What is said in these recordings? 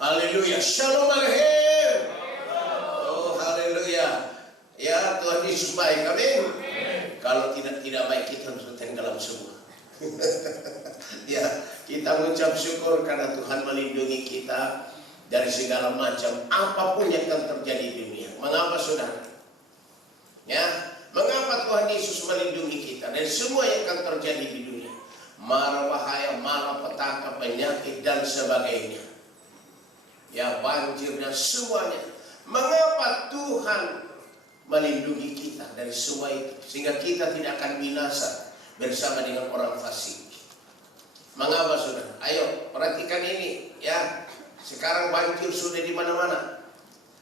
Haleluya. Shalom Alaikum. Oh, haleluya. Ya, Tuhan Yesus baik. Amin. Kalau tidak baik, kita harus tenggelam semua. Ya, kita mengucap syukur karena Tuhan melindungi kita dari segala macam apapun yang akan terjadi di dunia. Mengapa, saudara? Ya, mengapa Tuhan Yesus melindungi kita dari semua yang akan terjadi di dunia? Mara bahaya, mara petaka, penyakit dan sebagainya. Ya, banjir dan semuanya. Mengapa Tuhan melindungi kita dari semua itu sehingga kita tidak akan binasa bersama dengan orang fasik? Mengapa, saudara? Ayo perhatikan ini ya. Sekarang banjir sudah di mana-mana.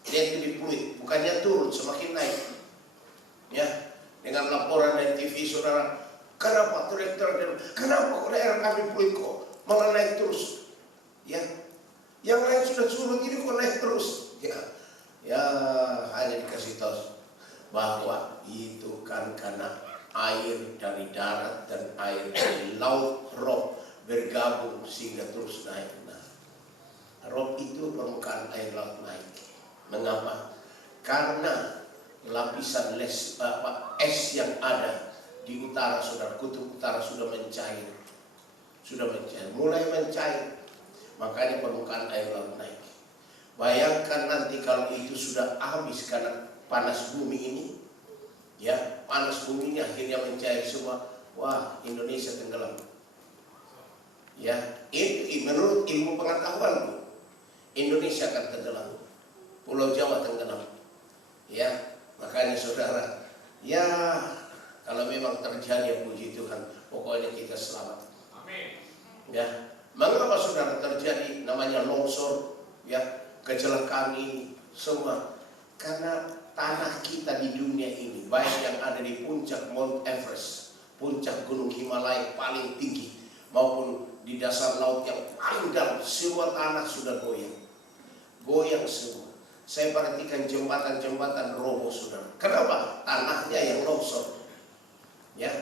Lihat di Pluit, bukannya turun, semakin naik. Ya, dengan laporan dari TV, saudara, kenapa kenapa daerah kami Pluit kok malah naik terus? Ya, yang lain sudah surut, ini kok naik terus? Ya, hanya dikasih tahu bahwa itu kan karena air dari darat dan air dari laut rob bergabung sehingga terus naik. Rob itu permukaan air laut naik. Mengapa? Karena lapisan es yang ada di utara, saudara, kutub utara sudah mencair. Mulai mencair. Makanya permukaan air laut naik. Bayangkan nanti kalau itu sudah habis karena panas bumi ini, ya, panas bumi ini akhirnya mencair semua. Wah, Indonesia tenggelam. Ya, itu menurut ilmu pengetahuanku, Indonesia akan tenggelam, Pulau Jawa tenggelam. Ya, makanya saudara, ya kalau memang terjadi, puji Tuhan, pokoknya kita selamat. Amin. Ya, mengapa saudara terjadi namanya longsor, ya, kecelakaan ini semua? Karena tanah kita di dunia ini, baik yang ada di puncak Mount Everest, puncak Gunung Himalaya paling tinggi, maupun di dasar laut yang paling dalam, semua tanah sudah goyang semua. Saya perhatikan jembatan-jembatan roboh, saudara. Kenapa? Tanahnya yang longsor. Ya,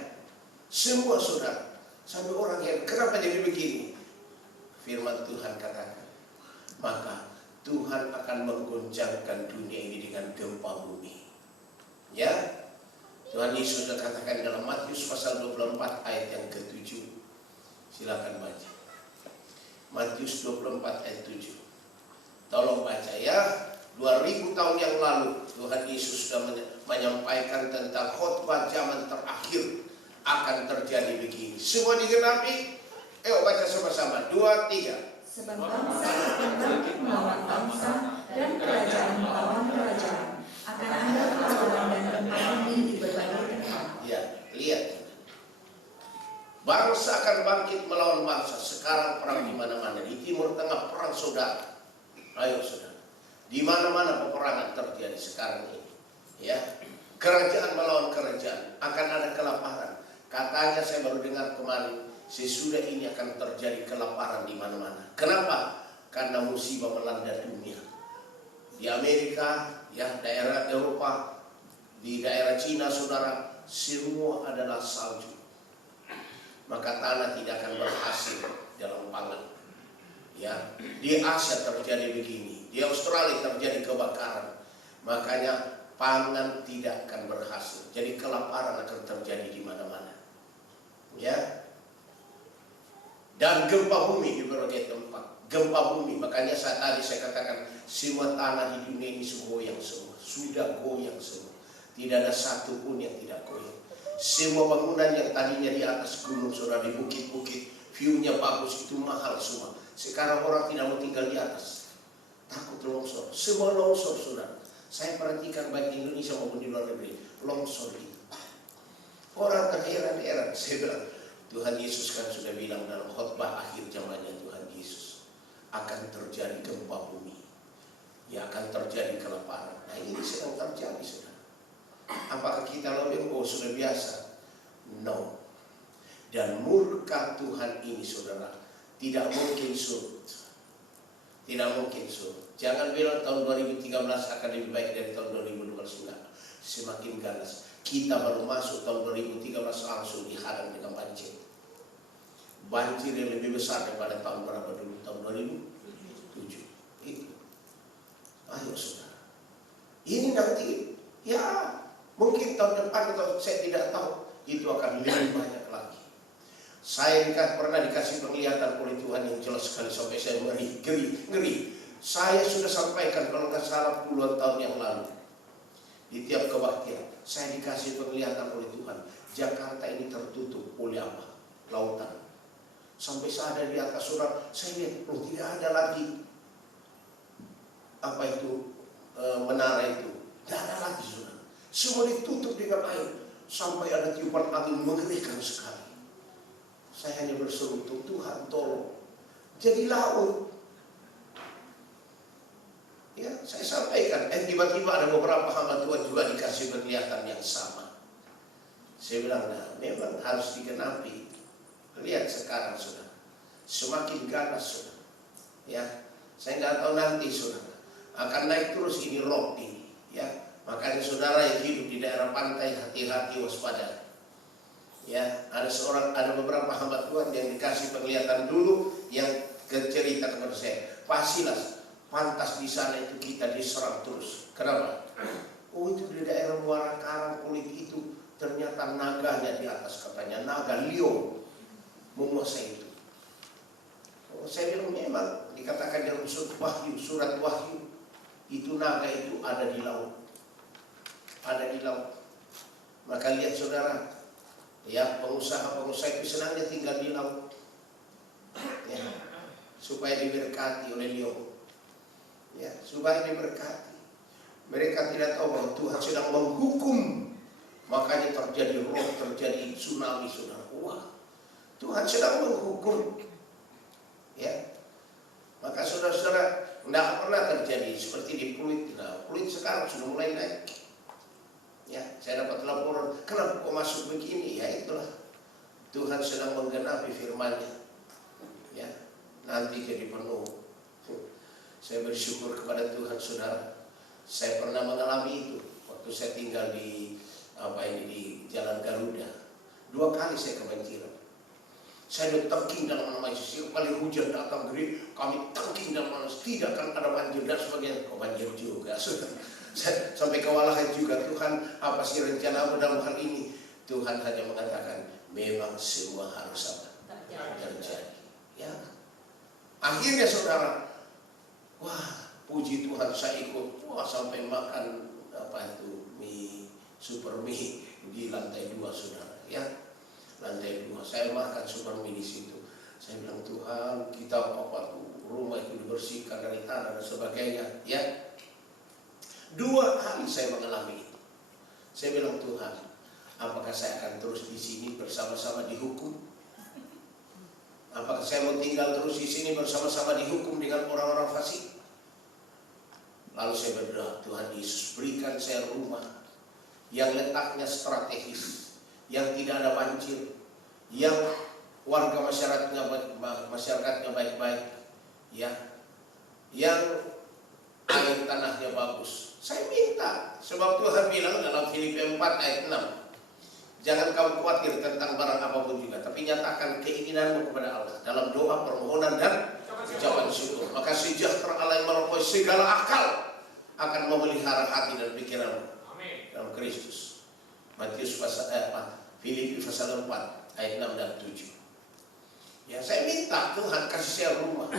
semua, saudara. Sampai orang yang kenapa jadi begini? Firman Tuhan katakan, maka Tuhan akan menggoncangkan dunia ini dengan gempa bumi. Ya, Tuhan Yesus sudah katakan dalam Matius pasal 24 ayat yang ke-7. Silakan baca. Matius 24 ayat 7. Tolong baca ya. 2000 tahun yang lalu Tuhan Yesus sudah menyampaikan tentang khotbah zaman terakhir akan terjadi begini. Semua digenapi. Ayo baca sama-sama. 2, 3. Sebab bangsa akan bangkit melawan bangsa dan kerajaan melawan kerajaan. Akan ada perang dan gempa bumi di berbagai tempat. Ya, lihat. Bangsa akan bangkit melawan bangsa. Sekarang perang di mana-mana. Di Timur Tengah perang, saudara. Ayo, saudara. Di mana-mana peperangan terjadi sekarang ini. Ya, kerajaan melawan kerajaan. Akan ada kelaparan. Katanya saya baru dengar kemarin, sesudah ini akan terjadi kelaparan di mana-mana. Kenapa? Karena musibah melanda dunia. Di Amerika, ya, daerah Eropa, di daerah Cina, saudara, semua adalah salju. Maka tanah tidak akan berhasil dalam pangan. Ya, di Asia terjadi begini, di Australia terjadi kebakaran. Makanya pangan tidak akan berhasil. Jadi kelaparan akan terjadi di mana-mana. Ya. Dan gempa bumi di berbagai tempat. Gempa bumi, makanya tadi saya katakan semua tanah di dunia ini goyang semua. Sudah goyang semua. Tidak ada satu pun yang tidak goyang. Semua bangunan yang tadinya di atas gunung, saudara, di bukit-bukit, view-nya bagus, itu mahal semua. Sekarang orang tidak mau tinggal di atas, takut longsor. Semua longsor, saudara. Saya perhatikan baik di Indonesia maupun di luar negeri, longsor itu. Orang terheran-heran. Saya bilang, Tuhan Yesus kan sudah bilang dalam khotbah akhir zamannya Tuhan Yesus, akan terjadi gempa bumi, ya, akan terjadi kelaparan. Nah, ini sedang terjadi, saudara. Apakah kita lebih sudah biasa? No. Dan murka Tuhan ini, saudara, tidak mungkin surut. Tidak mungkin surut. Jangan bilang tahun 2013 akan lebih baik dari tahun 2012. Semakin ganas. Kita baru masuk tahun 2013 langsung dihadang dengan banjir. Banjir yang lebih besar daripada tahun berapa dulu? Tahun 2007. saya tidak tahu, itu akan lebih banyak lagi. Saya pernah dikasih penglihatan oleh Tuhan yang jelas sekali sampai saya ngeri. Saya sudah sampaikan kalau nggak salah puluhan tahun yang lalu. Di tiap kebaktian, saya dikasih penglihatan oleh Tuhan. Jakarta ini tertutup oleh apa? Lautan. Sampai saya ada di atas saudara, saya lihat, tidak ada lagi apa itu menara itu. Tidak ada lagi saudara. Semua ditutup dengan air. Sampai ada tiupan angin mengerikan sekali. Saya hanya berseru, Tuhan tolong. Jadi laut. Ya, saya sampaikan. Tiba-tiba ada beberapa hamba Tuhan juga dikasih penglihatan yang sama. Saya bilang, nah, memang harus digenapi. Lihat sekarang saudara, semakin ganas saudara. Ya, saya nggak tahu nanti saudara akan naik terus ini rob ini. Ya, makanya saudara yang hidup di daerah pantai hati-hati waspada. Ya, ada beberapa hamba Tuhan yang dikasih penglihatan dulu yang cerita kepada saya. Pastilah pantas di sana itu kita diserang terus. Kenapa? Oh, itu di daerah Muara Karang kulit itu ternyata naganya di atas, katanya naga Leo menguasai itu. Oh, saya bilang memang dikatakan dalam surat Wahyu itu naga itu ada di laut. Ada di laut. Maka lihat saudara, ya, pengusaha-pengusaha itu senangnya tinggal di laut. Ya, supaya diberkati oleh Leo. Ya, supaya diberkati. Mereka tidak tahu bahwa Tuhan sedang menghukum. Makanya terjadi rob, terjadi tsunami saudara. Wah, Tuhan sedang menghukum. Ya, maka saudara-saudara, tidak pernah terjadi seperti di Pluit. Nah, Pluit sekarang sudah mulai naik. Ya, saya dapat laporan, kenapa kok masuk begini? Ya itulah, Tuhan sedang menggenapi firman-Nya. Ya, nanti jadi penuh. Saya bersyukur kepada Tuhan saudara. Saya pernah mengalami itu waktu saya tinggal di di Jalan Garuda. 2 kali saya kebanjiran. Saya tangking dalam nama Yesus. Kali hujan datang gede, kami tangking dalam nama Yesus. Tidak akan ada banjir dan sebagainya. Kok banjir juga. Saya sampai kewalahan juga. Tuhan, apa sih rencana dalam hal ini? Tuhan hanya mengatakan, memang semua harus apa? Terjadi. Ya. Akhirnya saudara, wah, puji Tuhan saya ikut. Wah, sampai makan mie, super mie di lantai 2 saudara. Ya, lantai 2. Saya makan super mie di situ. Saya bilang, Tuhan, kita rumah itu dibersihkan dari tanah dan sebagainya. Ya, 2 kali saya mengalami itu. Saya bilang, Tuhan, apakah saya akan terus di sini bersama-sama dihukum? Apakah saya mau tinggal terus di sini bersama-sama dihukum dengan orang-orang fasik? Lalu saya berdoa, Tuhan Yesus, berikan saya rumah yang letaknya strategis, yang tidak ada banjir, yang warga masyarakatnya baik-baik, ya, yang air tanahnya bagus. Saya minta, sebab Tuhan bilang dalam Filipi 4 ayat 6, jangan kamu khawatir tentang barang apapun juga, tapi nyatakan keinginanmu kepada Allah dalam doa, permohonan, dan ucapan syukur. Maka sejahtera Allah yang melampaui segala akal akan memelihara hati dan pikiranmu dalam Kristus. Matius Filipi pasal 4 ayat 6 dan 7. Ya, saya minta Tuhan kasih saya rumah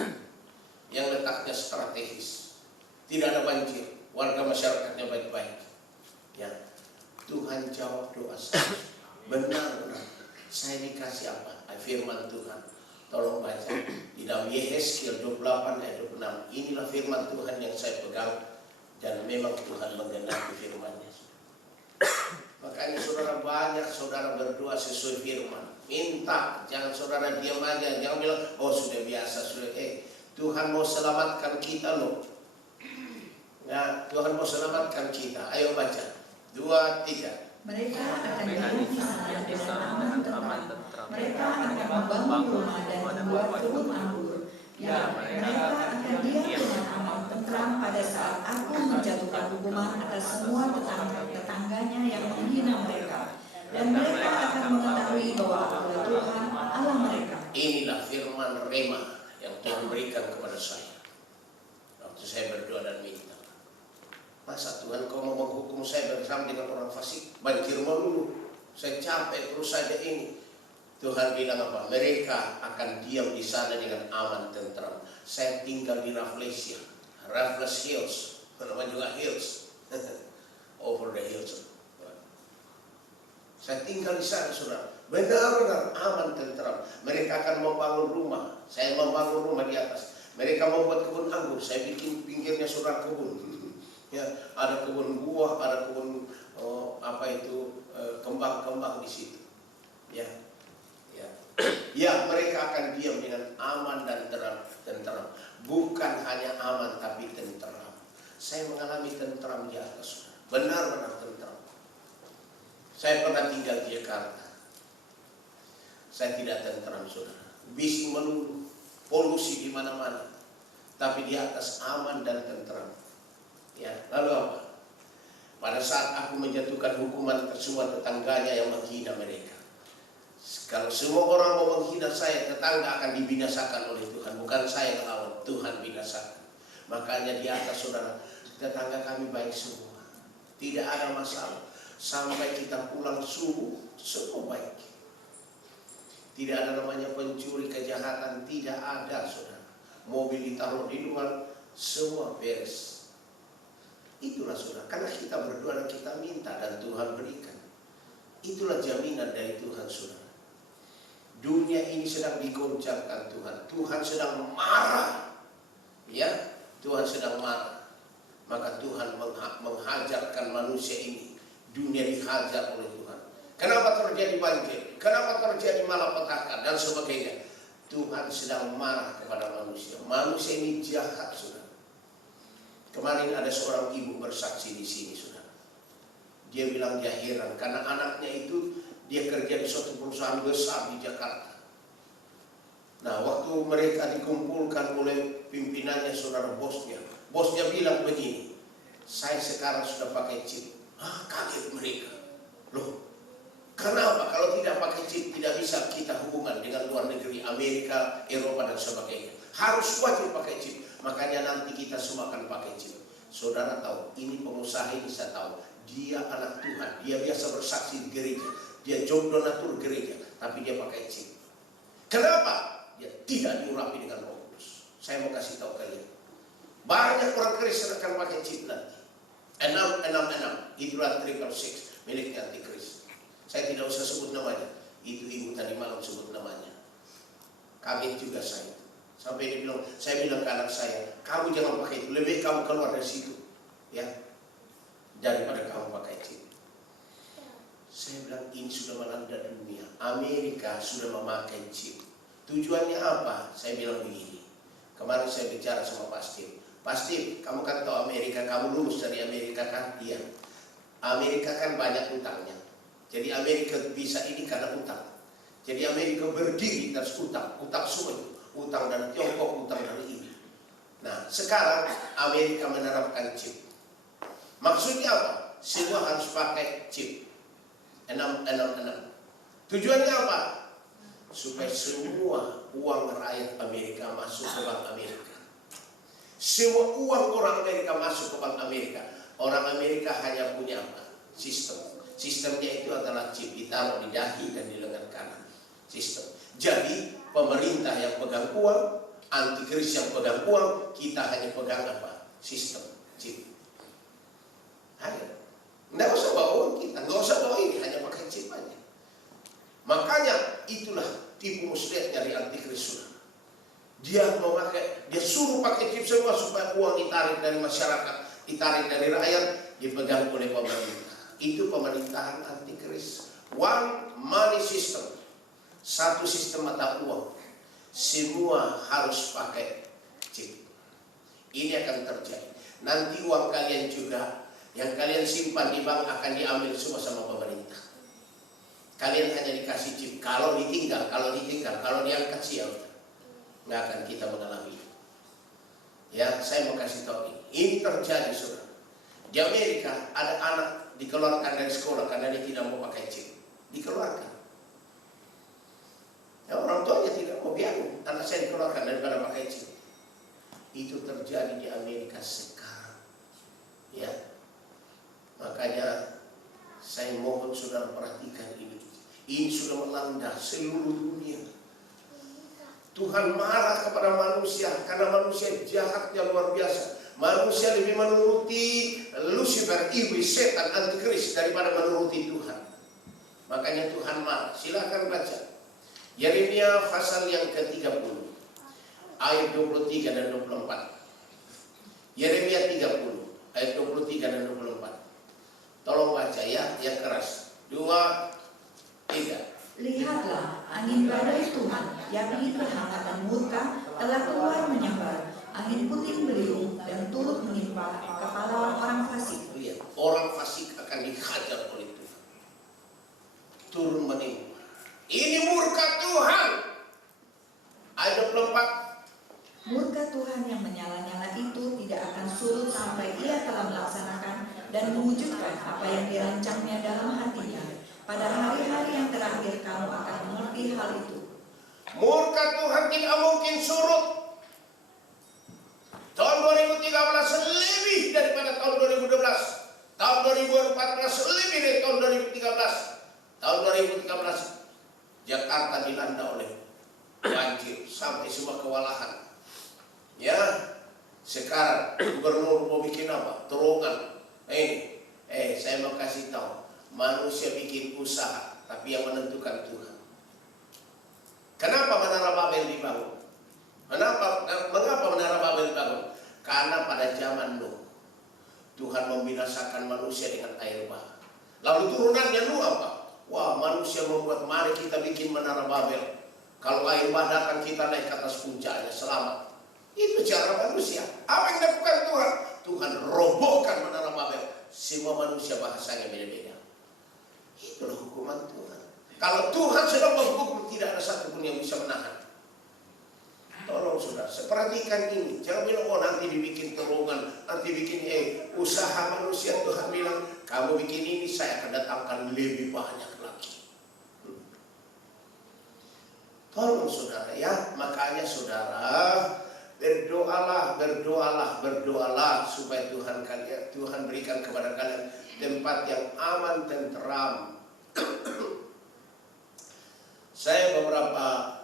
yang letaknya strategis, tidak ada banjir, warga masyarakatnya baik-baik. Ya, Tuhan jawab doa saya. Benar-benar saya dikasih apa? Firman Tuhan. Tolong baca di dalam Yehezkiel 28 ayat 26. Inilah firman Tuhan yang saya pegang, dan memang Tuhan menggenapi firman-Nya. Makanya saudara, banyak saudara berdoa sesuai firman. Minta, jangan saudara diam aja, jangan bilang, oh sudah biasa, sudah. Tuhan mau selamatkan kita loh. Nah, Tuhan mau selamatkan kita. Ayo baca 2, 3. Mereka akan hidup di sana dengan aman tentram. Mereka akan membangun rumah dan membuat kebun anggur. Ya, mereka akan diam dengan aman tentram pada saat aku menjatuhkan hukuman atas semua tetangganya yang menghina mereka. Dan mereka akan mengetahui bahwa Akulah Tuhan Allah mereka. Inilah firman Rema yang Tuhan berikan kepada saya waktu saya berdoa dan minta. Masa Tuhan kau mau menghukum saya bersama dengan orang fasik? Banjir melulu. saya capek terus saja ini. Tuhan bilang apa? Mereka akan diam di sana dengan aman tentram. Saya tinggal di Rafflesia, Raffles Hills, namanya juga Hills, over the hills. Saya tinggal di sana, saudara. Benar-benar aman tentram. Mereka akan membangun rumah. Saya membangun rumah di atas. Mereka membuat kebun anggur. Saya bikin pinggirnya saudara kebun. Ya, ada kebun buah, ada kebun kembang-kembang di situ. Ya. Ya, mereka akan diam dengan aman dan tentram. Bukan hanya aman tapi tentram. Saya mengalami tentram di atas. Benar-benar tentram. Saya pernah tinggal di Jakarta. Saya tidak tentram, saudara. Bising melulu, polusi di mana-mana. Tapi di atas aman dan tentram. Ya, lalu apa? Pada saat aku menjatuhkan hukuman ke semua tetangganya yang menghina mereka. Kalau semua orang mau menghina saya, tetangga akan dibinasakan oleh Tuhan. Bukan saya melawan, Tuhan binasakan. Makanya di atas, saudara, tetangga kami baik semua. Tidak ada masalah. Sampai kita pulang subuh, semua baik. Tidak ada namanya pencuri, kejahatan, tidak ada, saudara. Mobil ditaruh di luar, semua beres. Itulah, saudara, karena kita berdoa dan kita minta dan Tuhan berikan. Itulah jaminan dari Tuhan, saudara. Dunia ini sedang digoncangkan Tuhan. Tuhan sedang marah. Ya, Tuhan sedang marah. Maka Tuhan menghajarkan manusia ini. Dunia dihajar oleh Tuhan. Kenapa terjadi banjir? Kenapa terjadi malapetaka dan sebagainya? Tuhan sedang marah kepada manusia. Manusia ini jahat, saudara. Kemarin ada seorang ibu bersaksi di sini, saudara. Dia bilang dia heran karena anaknya itu dia kerja di suatu perusahaan besar di Jakarta. Nah, waktu mereka dikumpulkan oleh pimpinannya, saudara, bosnya bilang begini, saya sekarang sudah pakai chip. Kaget mereka. Loh, kenapa? Kalau tidak pakai chip tidak bisa kita hubungan dengan luar negeri, Amerika, Eropa dan sebagainya. Harus wajib pakai chip. Makanya nanti kita semua akan pakai chip. Saudara tahu, ini pengusaha ini saya tahu, dia anak Tuhan, dia biasa bersaksi di gereja. Dia job donatur gereja, tapi dia pakai chip. Kenapa? Dia tidak diurapi dengan Roh Kudus. Saya mau kasih tahu kalian. Banyak orang Kristen akan pakai chip nanti. 666, itulah 666, miliknya Antikris. Saya tidak usah sebut namanya. Itu ibu tadi malam sebut namanya. Kaget juga saya. Sampai dia bilang, saya bilang ke anak saya, kamu jangan pakai itu, lebih kamu keluar dari situ. Ya, daripada kamu pakai chip. Saya bilang ini sudah melanda dunia. Amerika sudah memakai chip. Tujuannya apa? Saya bilang begini. Kemarin saya bicara sama Pak Steve. Pak Steve, kamu kan tahu Amerika, kamu lulus dari Amerika kan? Iya. Amerika kan banyak utangnya. Jadi Amerika bisa ini karena utang. Jadi Amerika berdiri atas utang. Utang semua itu. Utang dari Tiongkok, utang dari ini. Nah, sekarang Amerika menerapkan chip. Maksudnya apa? Semua harus pakai chip. 666. Tujuannya apa? Supaya semua uang rakyat Amerika masuk ke bank Amerika. Semua uang orang Amerika masuk ke bank Amerika. Orang Amerika hanya punya apa? Sistem. Sistemnya itu adalah chip, ditaruh di dahi dan di lengan kanan. Sistem. Jadi pemerintah yang pegang uang, Antikris yang pegang uang, kita hanya pegang apa? Sistem, chip. Ada. Nggak usah bawa uang kita, nggak usah bawa ini, hanya pakai chip aja. Makanya itulah tipu muslihat dari Antikris. Dia suruh pakai chip semua supaya uang ditarik dari masyarakat, ditarik dari rakyat, dipegang oleh pemerintah. Itu pemerintahan Antikris. One money system, satu sistem mata uang. Semua harus pakai chip. Ini akan terjadi. Nanti uang kalian juga yang kalian simpan di bank akan diambil semua sama pemerintah. Kalian hanya dikasih chip. Kalau ditinggal, kalau diangkat siapa? Nggak akan kita mengalami. Ya, saya mau kasih tahu ini. Ini terjadi, saudara. Di Amerika ada anak dikeluarkan dari sekolah karena dia tidak mau pakai chip. Dikeluarkan. Ya, orang tuanya tidak mau biarin anak saya dikeluarkan daripada pakai chip. Itu terjadi di Amerika sekarang. Ya. Makanya saya mohon saudara perhatikan ini Ini sudah melanda seluruh dunia. Tuhan marah kepada manusia karena manusia jahatnya luar biasa. Manusia lebih menuruti Lucifer, iblis, setan, antikris daripada menuruti Tuhan. Makanya Tuhan marah. Silakan baca Yeremia pasal yang ke-30 ayat 23 dan 24. Yeremia 30 ayat 23 dan 24. Tolong baca ya, yang keras. 2, 3. Lihatlah, angin badai Tuhan, yakni kehangatan murka, telah keluar menyebar. Angin puting beliung dan turut menimpa kepala orang fasik. Lihat, orang fasik akan dihajar oleh Tuhan. Turun menimpa. Ini murka Tuhan. Ayat 24. Murka Tuhan yang menyala-nyala itu tidak akan surut sampai Ia telah melaksanakan dan mewujudkan apa yang dirancangnya dalam hatinya. Pada hari-hari yang terakhir kamu akan mengerti hal itu. Murka Tuhan tidak mungkin surut. Tahun 2013 lebih daripada tahun 2012. Tahun 2014 lebih dari tahun 2013. Tahun 2013 Jakarta dilanda oleh banjir sampai semua kewalahan. Ya, sekarang gubernur mau bikin apa? Terowongan. Saya mau kasih tahu, manusia bikin usaha, tapi yang menentukan Tuhan. Kenapa Menara Babel dibangun? Mengapa Menara Babel dibangun? Karena pada zaman Nuh, Tuhan membinasakan manusia dengan air bah. Lalu turunannya Nuh apa? Wah, manusia membuat, mari kita bikin Menara Babel. Kalau air bah datang, kita naik ke atas puncaknya, selamat. Itu cara manusia. Apa yang dilakukan Tuhan? Tuhan robohkan Menara Babel. Semua manusia bahasanya beda-beda. Itulah hukuman Tuhan. Kalau Tuhan sedang menghukum, tidak ada satupun yang bisa menahan. Tolong saudara, perhatikan ini. Jangan bilang, oh nanti dibikin terowongan, nanti bikin usaha manusia. Tuhan bilang, kamu bikin ini, saya akan datangkan lebih banyak lagi. Tolong saudara ya, makanya saudara, berdoalah supaya Tuhan berikan kepada kalian tempat yang aman, tenteram. Saya beberapa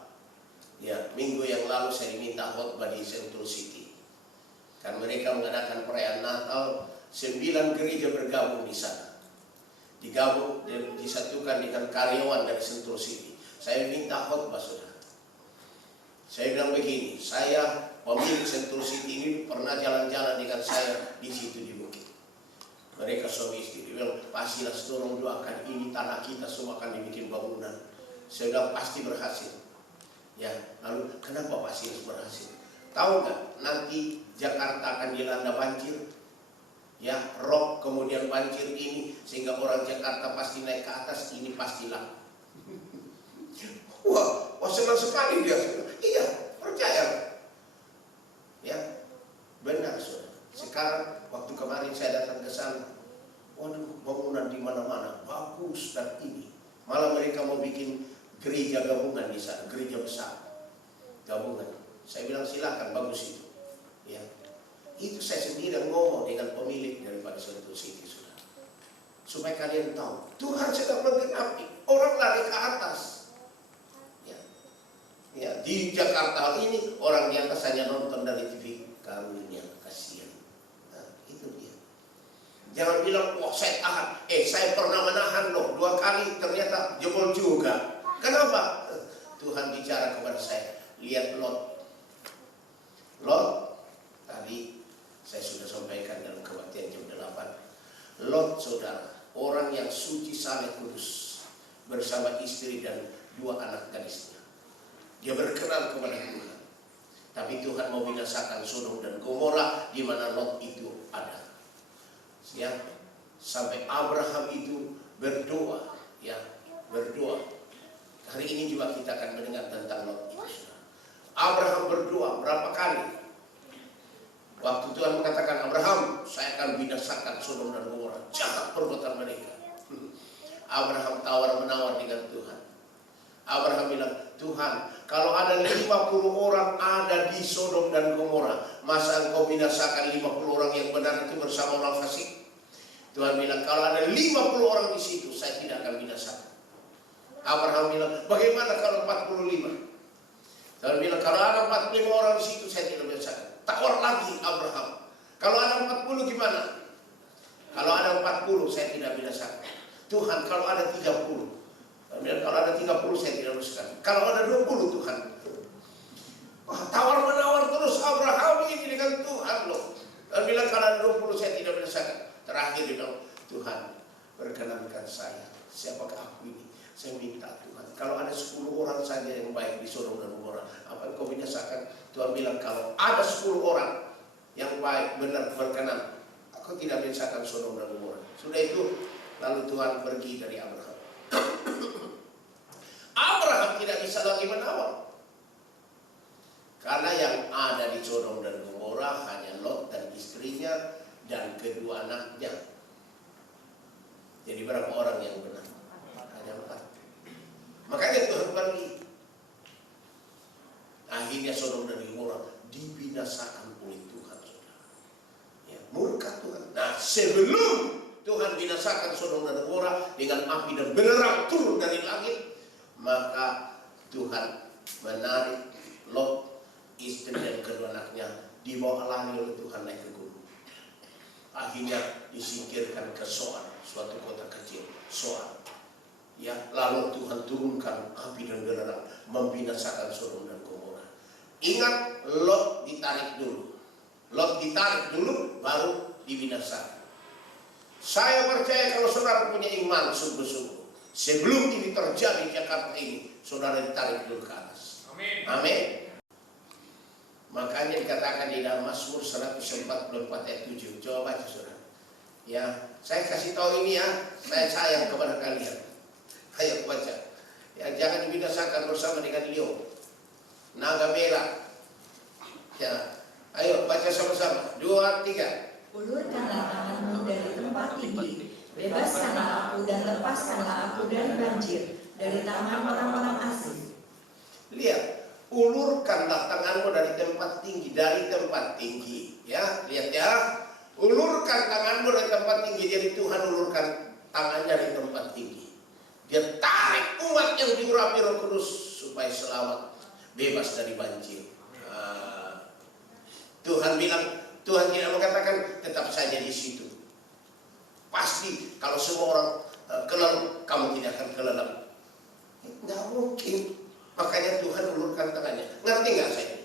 minggu yang lalu saya diminta khotbah di Sentul City. Kan mereka mengadakan perayaan Natal, 9 gereja bergabung di sana. Digabung dan disatukan dengan karyawan dari Sentul City. Saya minta khotbah saudara. Saya bilang begini, saya pemilik Sentul City ini pernah jalan-jalan dengan saya di situ di bukit. Mereka suami istri bilang, pastilah tolong doakan ini tanah kita semua akan dibikin bangunan. Saya bilang pasti berhasil. Ya, lalu kenapa pasti berhasil? Tahu nggak? Nanti Jakarta akan dilanda banjir. Ya, rob kemudian banjir ini sehingga orang Jakarta pasti naik ke atas, ini pastilah. Wah, senang sekali dia. Iya, percaya. Ya, benar saudara. Sekarang waktu kemarin saya datang ke sana, waduh, bangunan di mana-mana bagus dan ini. Malah mereka mau bikin gereja gabungan di sana, gereja besar gabungan. Saya bilang silakan, bagus itu. Ya, itu saya sendiri yang ngomong dengan pemilik daripada Sentul City saudara. Supaya kalian tahu, Tuhan sedang menggenapi, orang lari ke atas. Ya, di Jakarta ini orang di atas hanya nonton dari TV, karunia kasihan. Nah, itu dia. Jangan bilang, wah saya tahan. Saya pernah menahan loh 2 kali, ternyata jebol juga. Kenapa? Tuhan bicara kepada saya. Lihat Lot. Lot, tadi saya sudah sampaikan dalam kebaktian jam 8. Lot saudara, orang yang suci, saleh, kudus, bersama istri dan 2 anak gadisnya. Dia berkenan kepada Tuhan. Tapi Tuhan mau binasakan Sodom dan Gomora di mana Lot itu ada. Ya, sampai Abraham itu berdoa, berdoa. Hari ini juga kita akan mendengar tentang Lot itu. Abraham berdoa berapa kali? Waktu Tuhan mengatakan, Abraham, saya akan binasakan Sodom dan Gomora. Jahat perbuatan mereka. Abraham tawar-menawar dengan Tuhan. Abraham bilang, Tuhan, kalau ada 50 orang ada di Sodom dan Gomora, masa engkau binasakan 50 orang yang benar itu bersama orang fasik? Tuhan bilang, kalau ada 50 orang di situ, saya tidak akan binasakan. Abraham bilang, bagaimana kalau 45? Tuhan bilang, kalau ada 45 orang di situ saya tidak bisa. Tawar lagi Abraham. Kalau ada 40 gimana? Kalau ada 40 saya tidak binasakan. Tuhan, kalau ada 30. Tuhan bilang, kalau ada 30 saya tidak binasakan. Kalau ada 20 Tuhan. Wah, tawar menawar terus Abraham ini dengan Tuhan loh. Tuhan bilang, kalau ada 20 saya tidak binasakan. Terakhir dia bilang, Tuhan perkenankan saya. Siapakah aku ini? Saya minta Tuhan, kalau ada 10 orang saja yang baik di Sodom dan Gomora, apa yang kau binasakan? Tuhan bilang, kalau ada 10 orang yang baik, benar, berkenan, aku tidak binasakan Sodom dan Gomora. Sudah itu, lalu Tuhan pergi dari Abraham. Abraham tidak bisa lagi menawar. Karena yang ada di Sodom dan Gomora hanya Lot dan istrinya dan kedua anaknya. Jadi berapa orang yang benar? Hanya 4. Makanya Tuhan pergi. Akhirnya Sodom dan Gomora dibinasakan oleh Tuhan, saudara. Ya, murka Tuhan. Nah, sebelum Tuhan binasakan Sodom dan Gomora dengan api dan belerang turun dari langit, maka Tuhan menarik Lot, istri dan kedua anaknya, dibawa lari oleh Tuhan naik ke gunung. Akhirnya disingkirkan ke Zoar, suatu kota kecil, Zoar. Ya, lalu Tuhan turunkan api dan belerang membinasakan Sodom dan Gomora. Ingat, Lot ditarik dulu. Lot ditarik dulu baru dibinasakan. Saya percaya kalau saudara punya iman sungguh-sungguh, sebelum ini terjadi di Jakarta ini, saudara ditarik dulu ke atas. Amin. Amin. Makanya dikatakan di dalam Mazmur 144 ayat 7. Coba baca saudara. Ya, saya kasih tahu ini ya, saya sayang kepada kalian. Ayo baca. Ya, jangan dibinasakan bersama dengan Leo, naga merah. Ya, ayo baca sama-sama. 2, 3. Ulurkanlah tanganmu dari tempat tinggi, bebaskanlah aku dan lepaskanlah aku dari banjir, dari tangan orang-orang asing. Lihat, ulurkanlah tanganmu dari tempat tinggi, dari tempat tinggi. Ya, lihat ya. Ulurkan tanganmu dari tempat tinggi. Jadi Tuhan ulurkan tangannya dari tempat tinggi. Dia tarik umat yang diurapi Roh Kudus supaya selamat, bebas dari banjir. Tuhan bilang, Tuhan tidak mengatakan tetap saja di situ. Pasti kalau semua orang kelelep, kamu tidak akan kelelep. Nggak mungkin. Makanya Tuhan ulurkan tangannya. Ngerti nggak saya?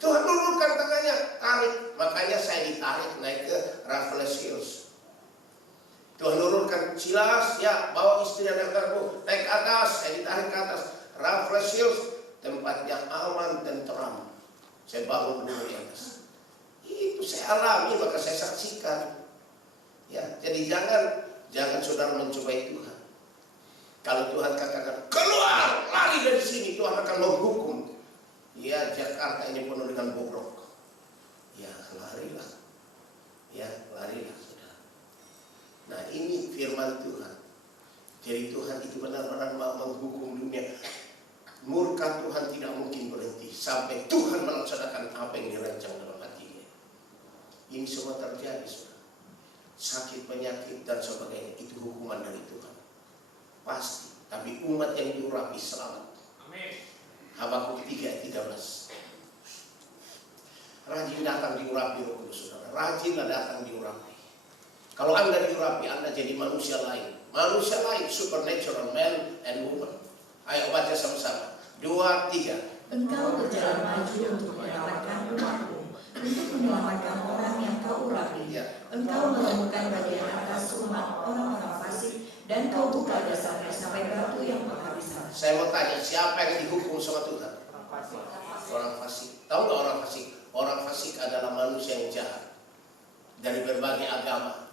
Tuhan ulurkan tangannya, tarik. Makanya saya ditarik naik ke Raffles Hills. Tuhan urutkan, Silas, ya, bawa istri dan anak-anakmu naik ke atas, saya ditarik ke atas. Raffles Hills, tempat yang aman dan tenteram. Saya bangun dulu di atas. Itu saya alami, maka saya saksikan. Ya, jadi jangan saudara mencobai Tuhan. Kalau Tuhan katakan, keluar, lari dari sini, Tuhan akan menghukum. Ya, Jakarta ini penuh dengan bobrok. Ya, larilah. Ya, larilah. Nah, ini firman Tuhan. Jadi Tuhan itu benar-benar mau menghukum dunia. Murka Tuhan tidak mungkin berhenti sampai Tuhan melaksanakan apa yang dirancang dalam hatinya. Ini semua terjadi, saudara. Sakit, penyakit dan sebagainya itu hukuman dari Tuhan. Pasti. Tapi umat yang diurapi selamat. Amin. Habakuk 3:13. Rajin datang diurapi Roh Kudus, saudara. Rajinlah datang diurapi. Kalau Anda diurapi, Anda jadi manusia lain. Manusia lain, supernatural man and woman. Ayo baca sama-sama. 2, 3. Engkau berjalan maju untuk menyelamatkan umatmu, untuk menyelamatkan orang yang kau urapi. Ya. Engkau menemukan bagian atas umat orang-orang fasik, dan kau buka dasarnya sampai batu yang penghabisan. Saya mau tanya, siapa yang dihukum sama Tuhan? Orang fasik. Tahu nggak orang fasik? Orang fasik adalah manusia yang jahat dari berbagai agama.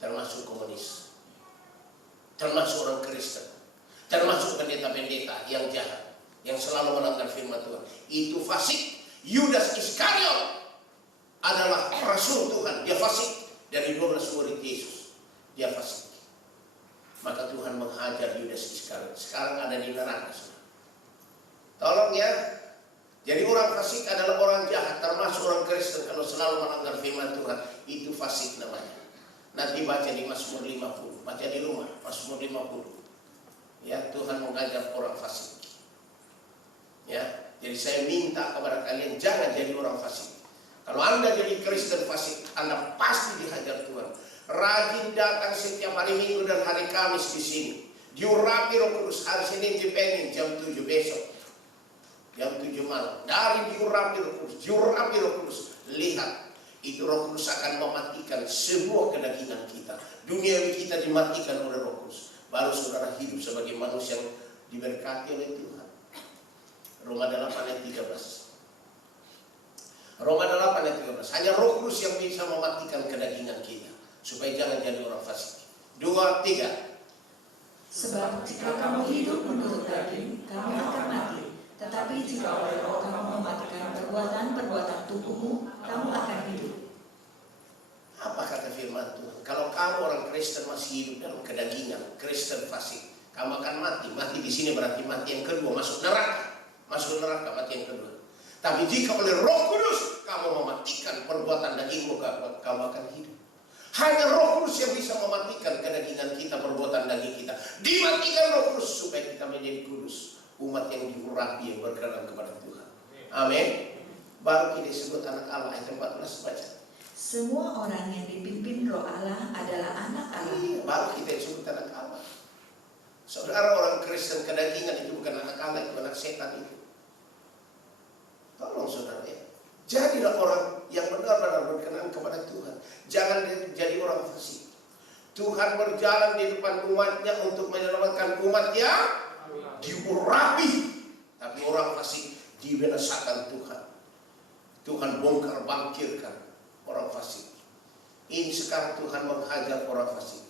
Termasuk komunis, termasuk orang Kristen, termasuk pendeta-pendeta yang jahat, yang selalu melanggar firman Tuhan. Itu fasik. Yudas Iskariot adalah rasul Tuhan, dia fasik. Dari 12 murid Yesus, dia fasik. Maka Tuhan menghajar Yudas Iskariot. Sekarang ada di neraka. Tolong ya. Jadi orang fasik adalah orang jahat, termasuk orang Kristen kalau selalu melanggar firman Tuhan. Itu fasik namanya. Nanti baca di Mazmur 50, baca di rumah, Mazmur 50. Ya, Tuhan mengajar orang fasik. Ya, jadi saya minta kepada kalian jangan jadi orang fasik. Kalau Anda jadi Kristen fasik, Anda pasti dihajar Tuhan. Rajin datang setiap hari Minggu dan hari Kamis di sini. Diurapi Roh Kudus. Hari Senin di Pening jam 7 besok. Jam 7 malam. Dari diurapi Roh Kudus. Diurapi Roh Kudus. Lihat. Itu Roh Kudus akan mematikan semua kedagingan kita. Dunia kita dimatikan oleh Roh Kudus. Baru saudara hidup sebagai manusia yang diberkati oleh Tuhan. Roma 8 ayat 13. Roma 8 ayat 13. Hanya Roh Kudus yang bisa mematikan kedagingan kita. Supaya jangan jadi orang fasik. 2, 3. Sebab jika kamu hidup menurut daging, kamu akan mati. Tetapi jika oleh Roh kamu mematikan perbuatan-perbuatan tubuhmu, kamu akan hidup. Apa kata firman Tuhan? Kalau kamu orang Kristen masih hidup dalam kedagingan, Kristen fasik, kamu akan mati. Mati di sini berarti mati yang kedua, masuk neraka. Masuk neraka, mati yang kedua. Tapi jika oleh Roh Kudus kamu mematikan perbuatan dagingmu, kamu akan hidup. Hanya Roh Kudus yang bisa mematikan kedagingan kita, perbuatan daging kita. Dimatikan Roh Kudus supaya kita menjadi kudus, umat yang diurapi, yang berkenan kepada Tuhan. Amin. Baru kita disebut anak Allah, ayat 14 baca. Semua orang yang dipimpin Roh Allah adalah anak Allah. Iya, baru kita disebut anak Allah. Saudara, orang Kristen kedagingan itu bukan anak Allah, itu anak setan itu. Tolong saudara ya. Jadilah orang yang benar-benar berkenan kepada Tuhan. Jangan jadi orang fasik. Tuhan berjalan di depan umatnya untuk menyelamatkan umat yang diurapi. Tapi orang fasik dibinasakan Tuhan. Tuhan bongkar bangkirkan orang fasik. Ini sekarang Tuhan menghajar orang fasik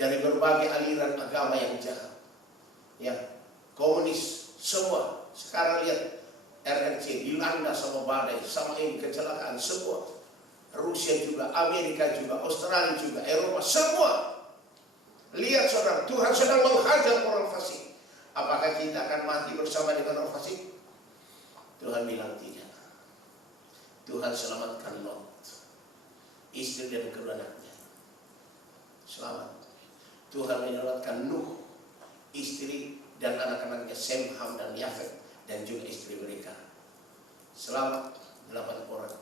dari berbagai aliran agama yang jahat. Ya, komunis semua. Sekarang lihat RRC dilanda sama badai, sama ini kecelakaan semua. Rusia juga, Amerika juga, Australia juga, Eropa semua. Lihat saudara, Tuhan sedang menghajar orang fasik. Apakah kita akan mati bersama dengan orang fasik? Tuhan bilang tidak. Tuhan selamatkan Lot, istri dan kedua anaknya. Selamat. Tuhan menyelamatkan Nuh, istri dan anak-anaknya Sem, Ham dan Yafet, dan juga istri mereka. Selamat 8 orang.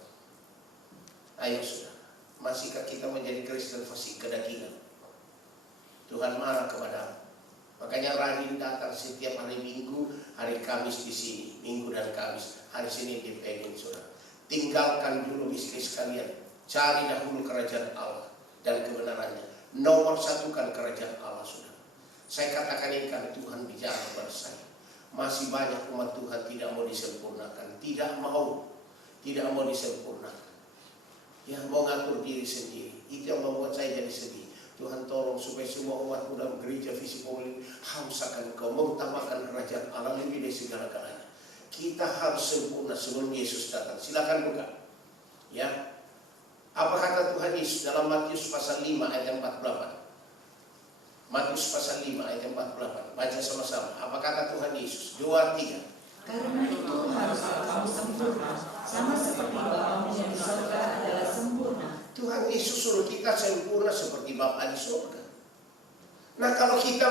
Ayo sudah, masihkah kita menjadi Kristen fasik kedagingan? Tuhan marah kepada. Makanya rajin datang setiap hari Minggu, hari Kamis di sini, Minggu dan Kamis, hari Senin di Pening saudara. Tinggalkan dulu bisnis kalian, cari dahulu kerajaan Allah dan kebenarannya. Nomor satukan kerajaan Allah sudah. Saya katakan ini karena Tuhan bicara kepada saya. Masih banyak umat Tuhan tidak mau disempurnakan, tidak mau disempurnakan. Ya, mau ngatur diri sendiri. Itu yang membuat saya jadi sedih. Tuhan tolong supaya semua umat dalam gereja visi poli haus akan Kau, mengutamakan kerajaan Allah lebih dari segala-galanya. Kita harus sempurna sebelum Yesus datang. Silakan buka. Ya. Apa kata Tuhan Yesus dalam Matius pasal 5 ayat 48? Matius pasal 5 ayat 48. Baca sama-sama. Apa kata Tuhan Yesus? 2, 3. Karena itu haruslah kamu sempurna, sama seperti Bapamu yang di surga adalah sempurna. Tuhan Yesus suruh kita sempurna seperti Bapa di surga. Nah kalau kita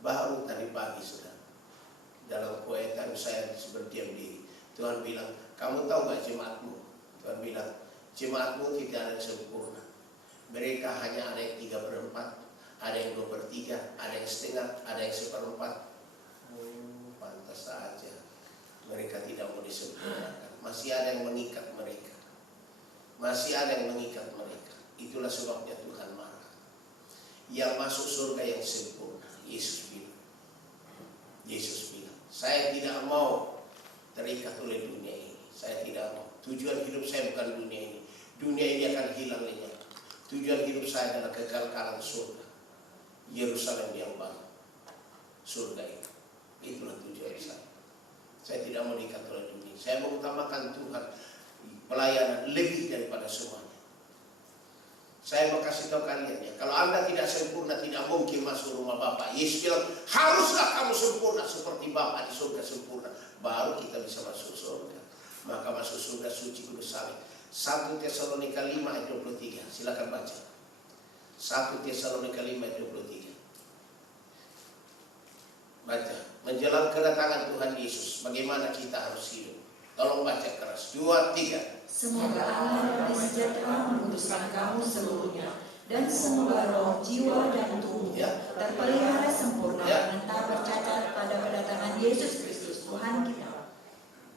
baru tadi pagi sudah dalam poetan saya berdiam diri, Tuhan bilang, kamu tahu gak jemaatmu? Tuhan bilang, jemaatmu tidak ada yang sempurna. Mereka hanya ada yang 3/4, ada yang 2/3, ada yang setengah, ada yang 1/4. Pantas saja mereka tidak mau disempurnakan. Masih ada yang mengikat mereka. Masih ada yang mengikat mereka. Itulah sebabnya Tuhan marah. Yang masuk surga yang sempurna. Yesus bilang. Yesus bilang, saya tidak mau terikat oleh dunia ini. Saya tidak mau. Tujuan hidup saya bukan dunia ini. Dunia ini akan hilang lenyap. Tujuan hidup saya adalah kekekalan surga. Yerusalem yang baru. Surga itu. Itulah tujuan saya. Saya tidak mau diikat oleh dunia. Saya mengutamakan Tuhan. Pelayanan lebih daripada semuanya. Saya mau kasih tahu kalian ya, kalau Anda tidak sempurna, tidak mungkin masuk rumah Bapa. Yesus bilang, haruslah kamu sempurna seperti Bapa di surga sempurna. Baru kita bisa masuk surga. Maka masuk surga suci kudus saleh. 1 Tesalonika 5 ayat 23. Silakan baca. 1 Tesalonika 5 ayat 23. Baca. Menjelang kedatangan Tuhan Yesus, bagaimana kita harus hidup. Tolong baca keras. 2, 3. Semoga Allah yang sejahtera menguduskan kamu seluruhnya, dan semoga roh, jiwa, dan tubuh terpelihara sempurna dan tak bercacat pada kedatangan Yesus Kristus Tuhan kita.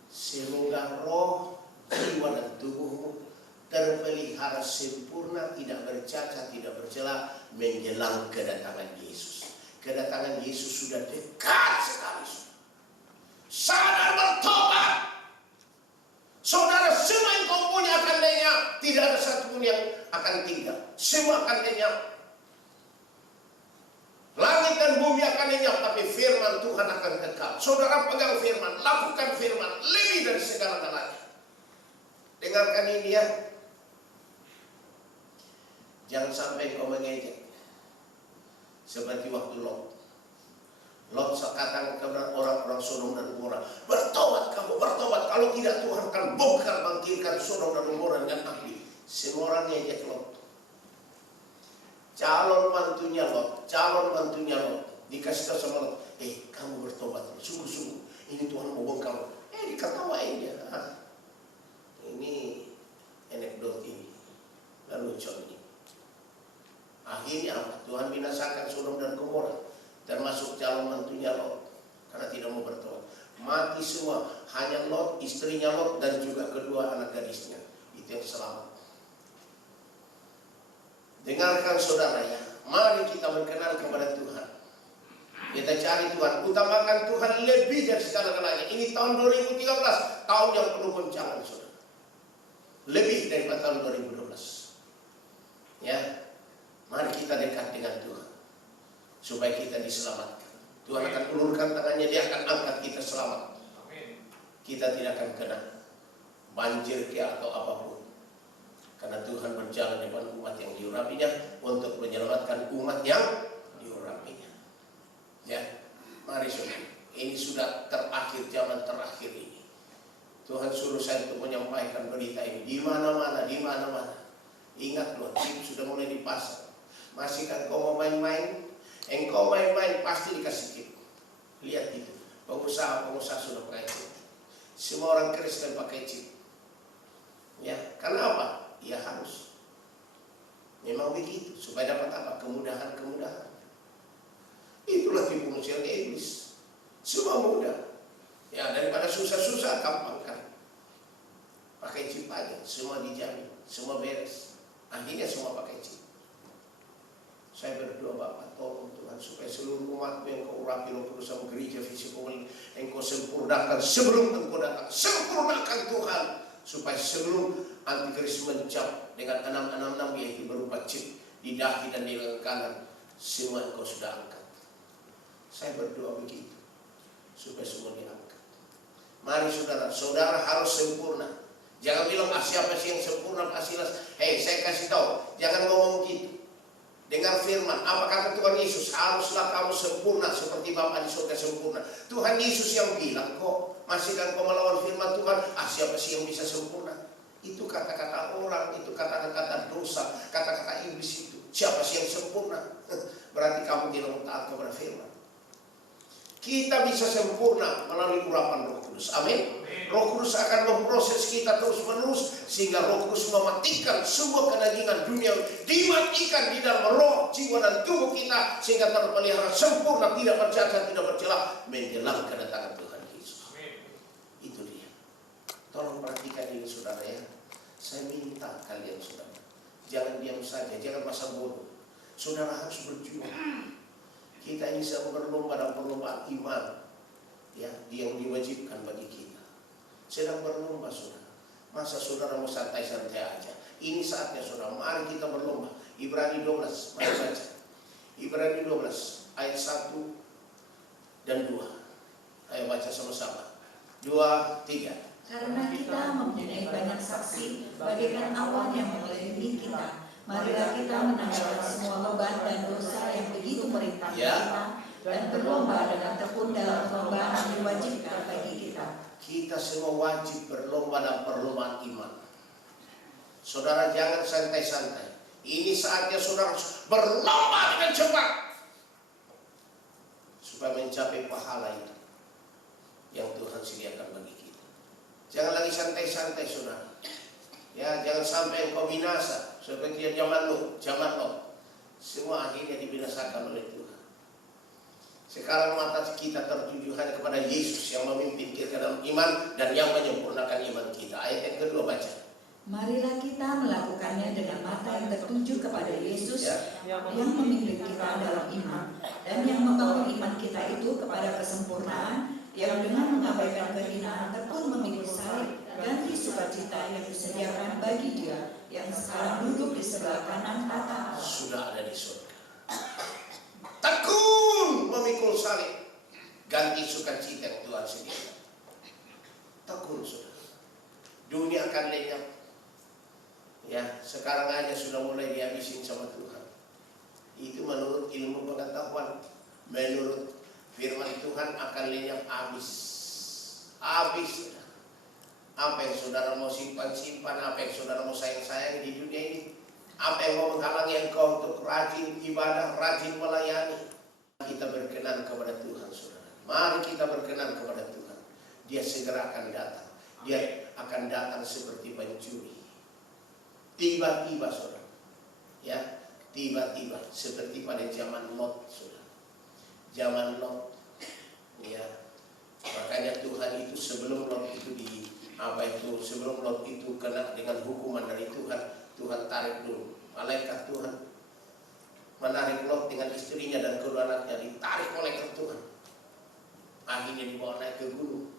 Semoga roh, jiwa, dan tubuhmu terpelihara sempurna, tidak bercacat, tidak bercela menjelang kedatangan Yesus. Kedatangan Yesus sudah dekat sekali. Sadar, bertobat. Saudara, semua yang kau punya akan lenyap. Tidak ada satupun yang akan tinggal. Semua akan lenyap. Langit dan bumi akan lenyap, tapi firman Tuhan akan kekal. Saudara, pegang firman, lakukan firman, lebih dari segala-galanya. Dengarkan ini ya. Jangan sampai kau mengejek. Seperti waktu Lot. Lot katakan kepada orang-orang Sodom dan Gomora, bertobat kamu, bertobat. Kalau tidak Tuhan akan bongkar bangkitkan Sodom dan Gomora dengan api. Semua orang ngejek Lot. Calon mantunya Lot dikasih tahu sama Lot, kamu bertobat, sungguh-sungguh. Ini Tuhan mau bongkar. Diketawain dia. Ini anekdot ini, lalu ini. Akhirnya apa? Tuhan binasakan Sodom dan Gomora, termasuk calon mantunya Lot, karena tidak mau bertobat. Mati semua, hanya Lot, istrinya Lot, dan juga kedua anak gadisnya. Itu yang selamat. Dengarkan saudara ya, mari kita berkenan kepada Tuhan. Kita cari Tuhan, utamakan Tuhan lebih dari segala-galanya. Ini tahun 2013, tahun yang penuh goncangan saudara. Lebih daripada tahun 2012. Ya, mari kita dekat dengan Tuhan, supaya kita diselamatkan. Tuhan akan ulurkan tangannya, dia akan angkat kita selamat. Kita tidak akan kena banjir atau apapun. Karena Tuhan berjalan depan umat yang diurapinya untuk menyelamatkan umat yang diurapinya. Ya, mari saudara. Ini sudah terakhir, zaman terakhir ini. Tuhan suruh saya untuk menyampaikan berita ini di mana-mana, di mana-mana. Ingat loh, chip sudah mulai dipasang. Masih kan kau mau main-main? Engkau main-main pasti dikasih chip. Lihat itu, pengusaha-pengusaha sudah pakai chip. Semua orang Kristen pakai chip. Ya, karena apa? Ya harus. Memang begitu, supaya dapat apa? Kemudahan-kemudahan. Itulah tipu muslihat iblis. Semua mudah. Ya, daripada susah-susah, gampang kan. Pakai chip aja, semua dijamin, semua beres. Akhirnya semua pakai chip. Saya berdoa Bapak, tolong Tuhan supaya seluruh umat yang kau urapi Roh Kudus sama gereja visi kembali, engkau sempurnakan sebelum engkau datang. Sempurnakan Tuhan supaya sebelum antikris mencap dengan 666 yaitu berupa chip di dahi dan di lengan kanan, semua engkau sudah angkat. Saya berdoa begitu supaya semua diangkat. Mari saudara harus sempurna. Jangan bilang siapa sih yang sempurna pasilas. Saya kasih tahu, jangan ngomong gitu. Dengar firman, apa kata Tuhan Yesus? Haruslah kamu sempurna seperti Bapa di surga sempurna. Tuhan Yesus yang bilang kok, masih kan kau melawan firman Tuhan, siapa sih yang bisa sempurna? Itu kata-kata orang, itu kata-kata dosa, kata-kata iblis itu. Siapa sih yang sempurna? Berarti kamu tidak taat kepada firman. Kita bisa sempurna melalui urapan Roh Kudus. Amin. Roh Kudus akan memproses kita terus-menerus sehingga Roh Kudus mematikan semua kedagingan dunia, dimatikan di dalam roh, jiwa dan tubuh kita sehingga terpelihara sempurna, tidak bercacat, tidak bercela menjelang kedatangan Tuhan Yesus. Itu dia. Tolong perhatikan ini saudara ya. Saya minta kalian saudara, jangan diam saja, jangan masa bodoh. Saudara harus berjuang. Kita ini sedang berlomba dalam perlombaan iman, ya, yang diwajibkan bagi kita. Sedang berlomba saudara. Masa saudara mau santai-santai aja? Ini saatnya saudara. Mari kita berlomba. Ibrani 12, mari baca. Ibrani 12 ayat 1 dan 2. Ayo baca sama-sama. 2, 3. Karena kita mempunyai banyak saksi bagaikan awan yang mengelilingi kita, marilah kita menanggalkan semua beban dan dosa yang begitu merintangi kita, dan berlomba dengan tekun dalam perlombaan yang diwajibkan bagi kita. Kita semua wajib berlomba dalam perlombaan iman. Saudara jangan santai-santai. Ini saatnya saudara berlomba dengan cepat supaya mencapai pahala itu yang Tuhan sediakan bagi kita. Jangan lagi santai-santai saudara. Ya, jangan sampai engkau binasa seperti zaman Lot. Semua akhirnya dibinasakan oleh Tuhan. Sekarang mata kita tertuju hanya kepada Yesus yang memimpin kita dalam iman dan yang menyempurnakan iman kita. Ayat yang kedua baca. Marilah kita melakukannya dengan mata yang tertuju kepada Yesus yang memimpin kita dalam iman dan yang membangun iman kita itu kepada kesempurnaan, yang dengan mengabaikan kehinaan tekun memikul salib ganti sukacita yang disediakan bagi Dia yang sekarang duduk di sebelah kanan tata Allah. Sudah ada di surga. Tekun memikul salib ganti sukacita yang Tuhan sediakan. Tekun saudara. Dunia akan lenyap. Ya, sekarang aja sudah mulai dihabisin sama Tuhan. Itu menurut ilmu pengetahuan, menurut firman Tuhan akan lenyap habis. Habis. Apa yang saudara mau simpan, apa yang saudara mau sayang-sayang di dunia ini, apa yang mau menghalangi engkau untuk rajin ibadah, rajin melayani. Kita berkenan kepada Tuhan saudara. Mari kita berkenan kepada Tuhan. Dia segera akan datang. Dia akan datang seperti pencuri. Tiba-tiba saudara, ya, tiba-tiba seperti pada zaman Lot saudara. Zaman Lot, ya, makanya Tuhan itu sebelum Lot itu sebelum Lot itu kena dengan hukuman dari Tuhan, Tuhan tarik dulu. Malaikat Tuhan menarik Lot dengan istrinya dan kedua anaknya, ditarik malaikat Tuhan. Akhirnya dibawa naik ke gunung.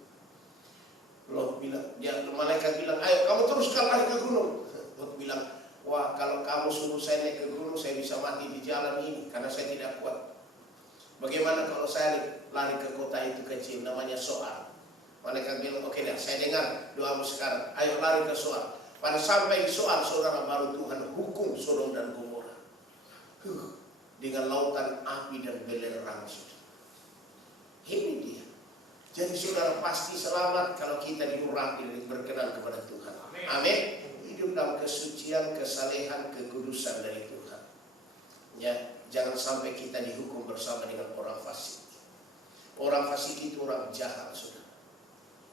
Lot bilang, malaikat bilang, ayo kamu teruskan naik ke gunung. Lot bilang, wah kalau kamu suruh saya naik ke gunung, saya bisa mati di jalan ini karena saya tidak kuat. Bagaimana kalau saya lari ke kota itu kecil namanya Soar? Malaikat bilang, oke dah, saya dengar doamu sekarang. Ayo lari ke Soar. Pada sampai di Soar, saudara, baru Tuhan hukum Sodom dan Gomora dengan lautan api dan belerang. Ini dia. Jadi saudara pasti selamat kalau kita diurapi dan berkenan kepada Tuhan. Amin. Hidup dalam kesucian, kesalehan, kekudusan dari Tuhan. Ya, jangan sampai kita dihukum bersama dengan orang fasik. Orang fasik itu orang jahat, saudara.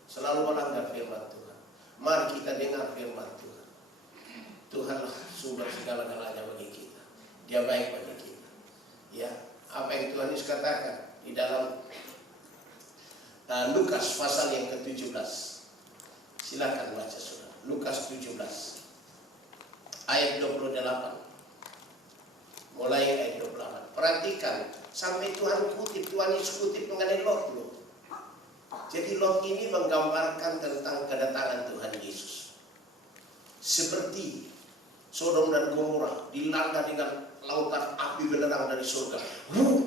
Selalu melanggar firman Tuhan. Mari kita dengar firman Tuhan. Tuhanlah sumber segala-galanya bagi kita. Dia baik bagi kita. Ya, apa yang Tuhan Yesus katakan di dalam Lukas pasal yang ke-17. Silakan baca saudara. Lukas 17 ayat 28. Mulai ayat 28. Perhatikan sampai Tuhan Yesus kutip mengenai Lot dulu. Jadi Lot ini menggambarkan tentang kedatangan Tuhan Yesus. Seperti Sodom dan Gomora dilanda dengan lautan api belerang dari surga.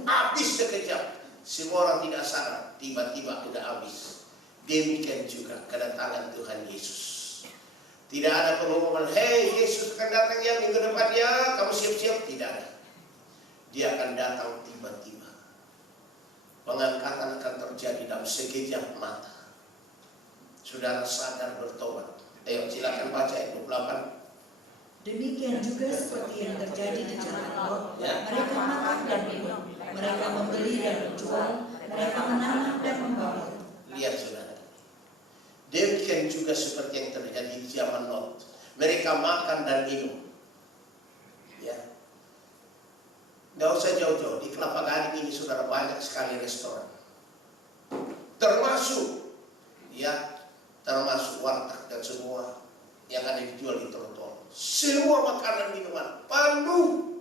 Habis sekejap. Semua orang tidak sadar, tiba-tiba sudah habis. Demikian juga kedatangan Tuhan Yesus. Tidak ada pengumuman, hei Yesus akan datang ya minggu depan ya, kamu siap-siap. Tidak ada. Dia akan datang tiba-tiba. Pengangkatan akan terjadi dalam sekejap mata. Saudara sadar bertobat. Ayo silakan baca ayat 28. Demikian juga seperti yang terjadi di zaman Lot. Mereka makan dan minum, mereka membeli dan menjual, mereka menanam dan membangun. Lihat saudara. Demikian juga seperti yang terjadi di zaman Lot. Mereka makan dan minum. Ya. Tidak usah jauh-jauh. Di Kelapa Gading ini saudara banyak sekali restoran. Termasuk warteg dan semua yang ada dijual di trotoar. Semua makanan minuman penuh.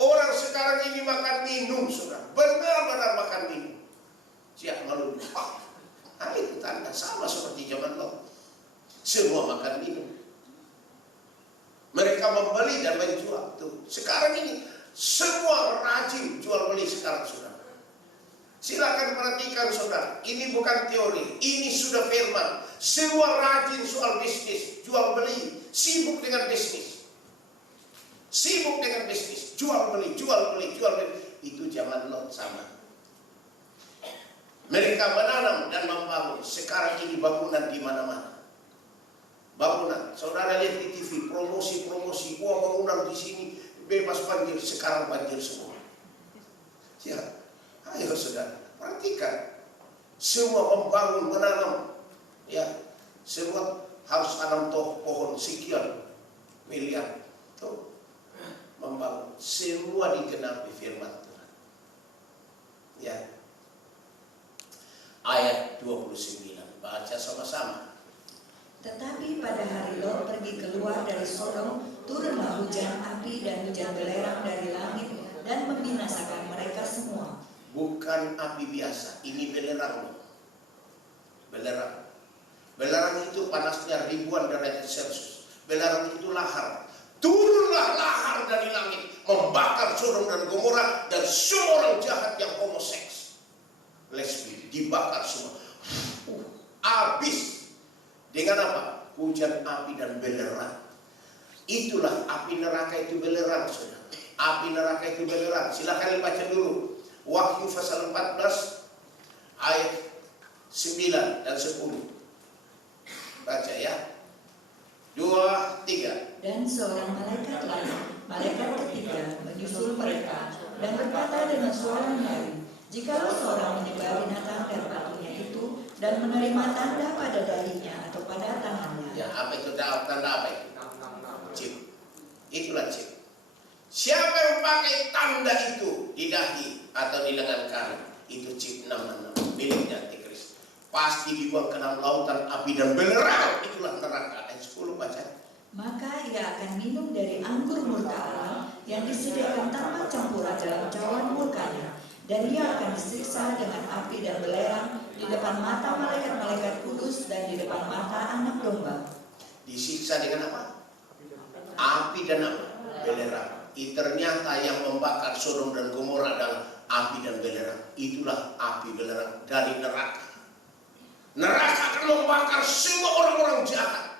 Orang sekarang ini makan minum saudara. Benar-benar makan minum. Siap malu. Itu tanda sama seperti zaman Lot. Semua makan minum. Mereka membeli dan menjual. Tuh. Sekarang ini semua rajin jual beli sekarang saudara. Silakan perhatikan saudara. Ini bukan teori. Ini sudah firman. Semua rajin soal bisnis, jual beli, sibuk dengan bisnis. Sibuk dengan bisnis, jual beli. Itu zaman Lot sama. Mereka menanam dan membangun. Sekarang ini bangunan di mana-mana. bangunan. Saudara lihat di TV, promosi, bangunan di sini bebas banjir, sekarang banjir semua. Ya, ayo saudara, perhatikan. Semua membangun, menanam, ya, semua harus tanam pohon sekian miliar. Tuh, membangun. Semua digenapi firman Tuhan. Ya. Ayat 29, baca sama-sama. Tetapi pada hari Lot pergi keluar dari Sodom, turunlah hujan api dan hujan belerang dari langit dan membinasakan mereka semua. Bukan api biasa, ini belerang. Belerang. Belerang itu panasnya ribuan derajat Celcius. Belerang itu lahar. Turunlah lahar dari langit, membakar Sodom dan Gomora dan semua orang jahat yang homoseks, lesbi, dibakar semua. Habis. Dengan apa? Hujan api dan belerang. Itulah api neraka itu belerang, saudara. Api neraka itu belerang. Silakan dibaca dulu. Wahyu pasal 14 ayat 9 dan 10. Baca ya. 2, 3. Dan seorang malaikat lain, malaikat ketiga, menyusul mereka dan berkata dengan suara nyaring, jikalau seorang menyembah binatang dan batunya itu dan menerima tanda pada dahinya atau pada tangannya. Ya, apa itu tanda apa itu? Chip. Itulah chip. Siapa yang pakai tanda itu di dahi atau di lengan kanan, itu chip 66 miliknya Antikris. Pasti dibuang ke dalam lautan api dan belerang. Itulah neraka. Ayat 10 baca. Maka ia akan minum dari anggur murka Allah yang disediakan tanpa campuran dalam cawan murkanya, dan ia akan disiksa dengan api dan belerang di depan mata malaikat-malaikat kudus dan di depan mata anak domba. Disiksa dengan apa? Api dan apa? Belerang. Ternyata yang membakar Sodom dan Gomora adalah api dan belerang. Itulah api belerang dari neraka. Neraka akan membakar semua orang-orang jahat.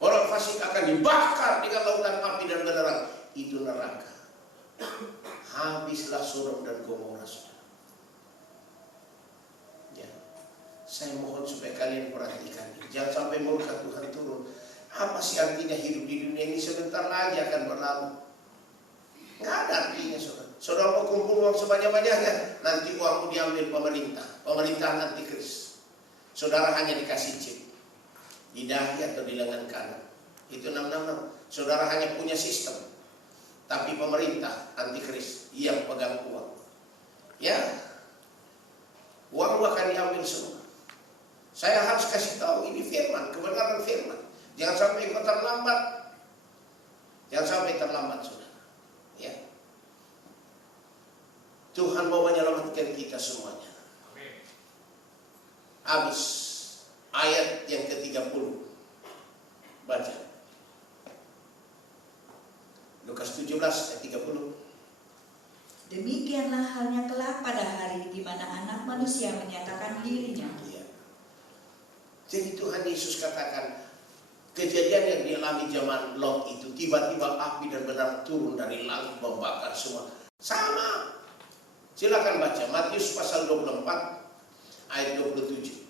Orang fasik akan dibakar dengan lautan api dan belerang. Itu neraka. Habislah Sodom dan Gomora, saudara. Ya. Saya mohon supaya kalian perhatikan. Jangan sampai murka Tuhan turun. Apa sih artinya hidup di dunia ini? Sebentar lagi akan berlalu. Nggak ada artinya, saudara. Saudara mau kumpul uang sebanyak-banyaknya, nanti uangmu diambil pemerintah. Pemerintahan Antikris. Saudara hanya dikasih chip di dahi atau di lengan kanan. Itu 666. Saudara hanya punya sistem, tapi pemerintah Antikris yang pegang uang. Ya, uang akan diambil semua. Saya harus kasih tahu ini firman, kebenaran firman. Jangan sampai engkau terlambat. Jangan sampai terlambat, saudara. Ya. Tuhan mau menyelamatkan kita semuanya. Habis ayat yang ke-30. Baca. Lukas 17 ayat 30. Demikianlah halnya kelak pada hari di mana Anak Manusia menyatakan dirinya. Ya. Jadi Tuhan Yesus katakan, kejadian yang dialami zaman Lot itu, tiba-tiba api dan belerang turun dari langit membakar semua. Sama. Silakan baca Matius pasal 24 ayat 27.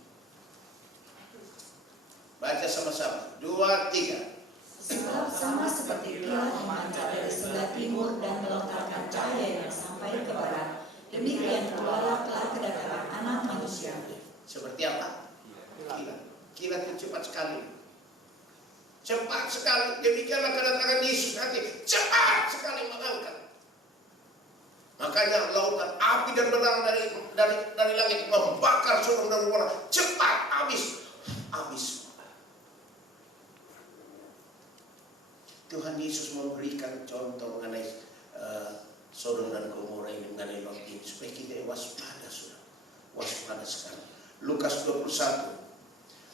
Baca sama-sama. 2, 3. Sebab sama seperti kilat memancar dari sebelah timur dan melontarkan cahayanya sampai ke barat, demikian pula kelak kedatangan Anak Manusia. Seperti apa? Kilat. Kilat itu cepat sekali. Cepat sekali. Demikianlah kedatangan Yesus nanti. Cepat sekali mengangkat. Makanya lautan api dan belerang dari langit membakar Sodom dan Gomora. Cepat habis. Tuhan Yesus memberikan contoh mengenai Sodom dan Gomora ini, mengenai Lot ini, supaya kita waspada, sudah waspada sekali. Lukas 21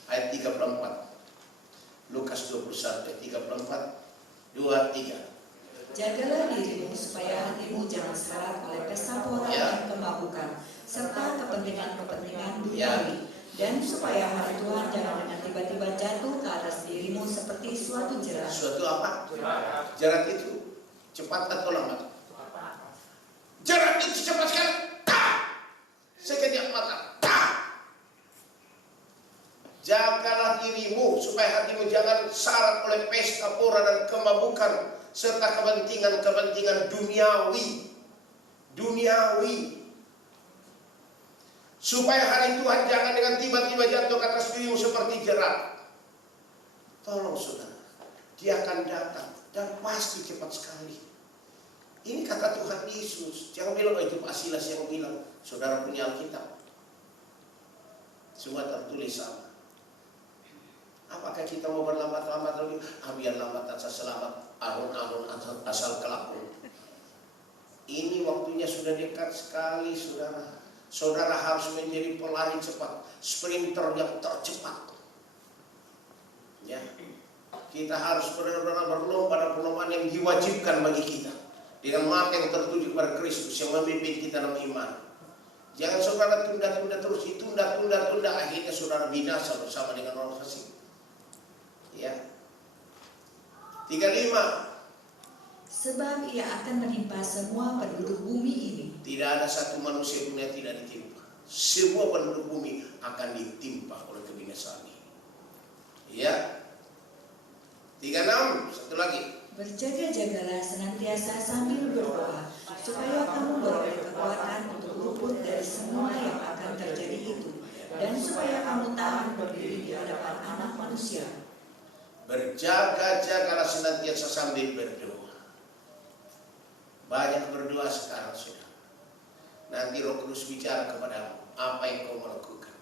ayat 34. Lukas 21 ayat 34. 2, 3. Jagalah dirimu supaya hatimu jangan syarat oleh pesta pora dan kemabukan, serta kepentingan-kepentingan duniawi, dan supaya hari Tuhan jangan dengan tiba-tiba jatuh ke atas dirimu seperti suatu jerat. Suatu apa? Jerat itu cepat atau lambat? Jerat itu cepat sekali. Sekejap mata. Jagalah dirimu supaya hatimu jangan syarat oleh pesta pora dan kemabukan serta kepentingan-kepentingan duniawi. Supaya hari Tuhan jangan dengan tiba-tiba jatuh ke atas dirimu seperti jerat. Tolong saudara, dia akan datang dan pasti cepat sekali. Ini kata Tuhan Yesus. Jangan bilang, oh itu Pak Silas yang bilang. Saudara punya Alkitab. Semua tertulis sama. Apakah kita mau berlambat-lambat lagi? Biar lambat asal selamat, alun-alun asal kelakon. Ini waktunya sudah dekat sekali, saudara. Saudara harus menjadi pelari cepat, sprinter yang tercepat. Ya, kita harus benar-benar berlomba pada perlombaan yang diwajibkan bagi kita. Dengan mata yang tertuju kepada Kristus yang memimpin kita dalam iman. Jangan saudara tunda-tunda terus, ditunda-tunda, akhirnya saudara binasa bersama dengan orang fasik. Ya. 35. Sebab ia akan menimpa semua penduduk bumi ini. Tidak ada satu manusia pun yang tidak ditimpa. Semua penduduk bumi akan ditimpa oleh kebinasaan ini. Ya. 36, satu lagi. Berjaga-jagalah senantiasa sambil berdoa, supaya kamu beroleh kekuatan untuk luput dari semua yang akan terjadi itu, dan supaya kamu tahan berdiri di hadapan Anak Manusia. Berjaga-jagalah senantiasa sambil berdoa. Banyak berdoa sekarang sudah. Nanti Roh Kudus bicara kepadamu apa yang kau melakukan.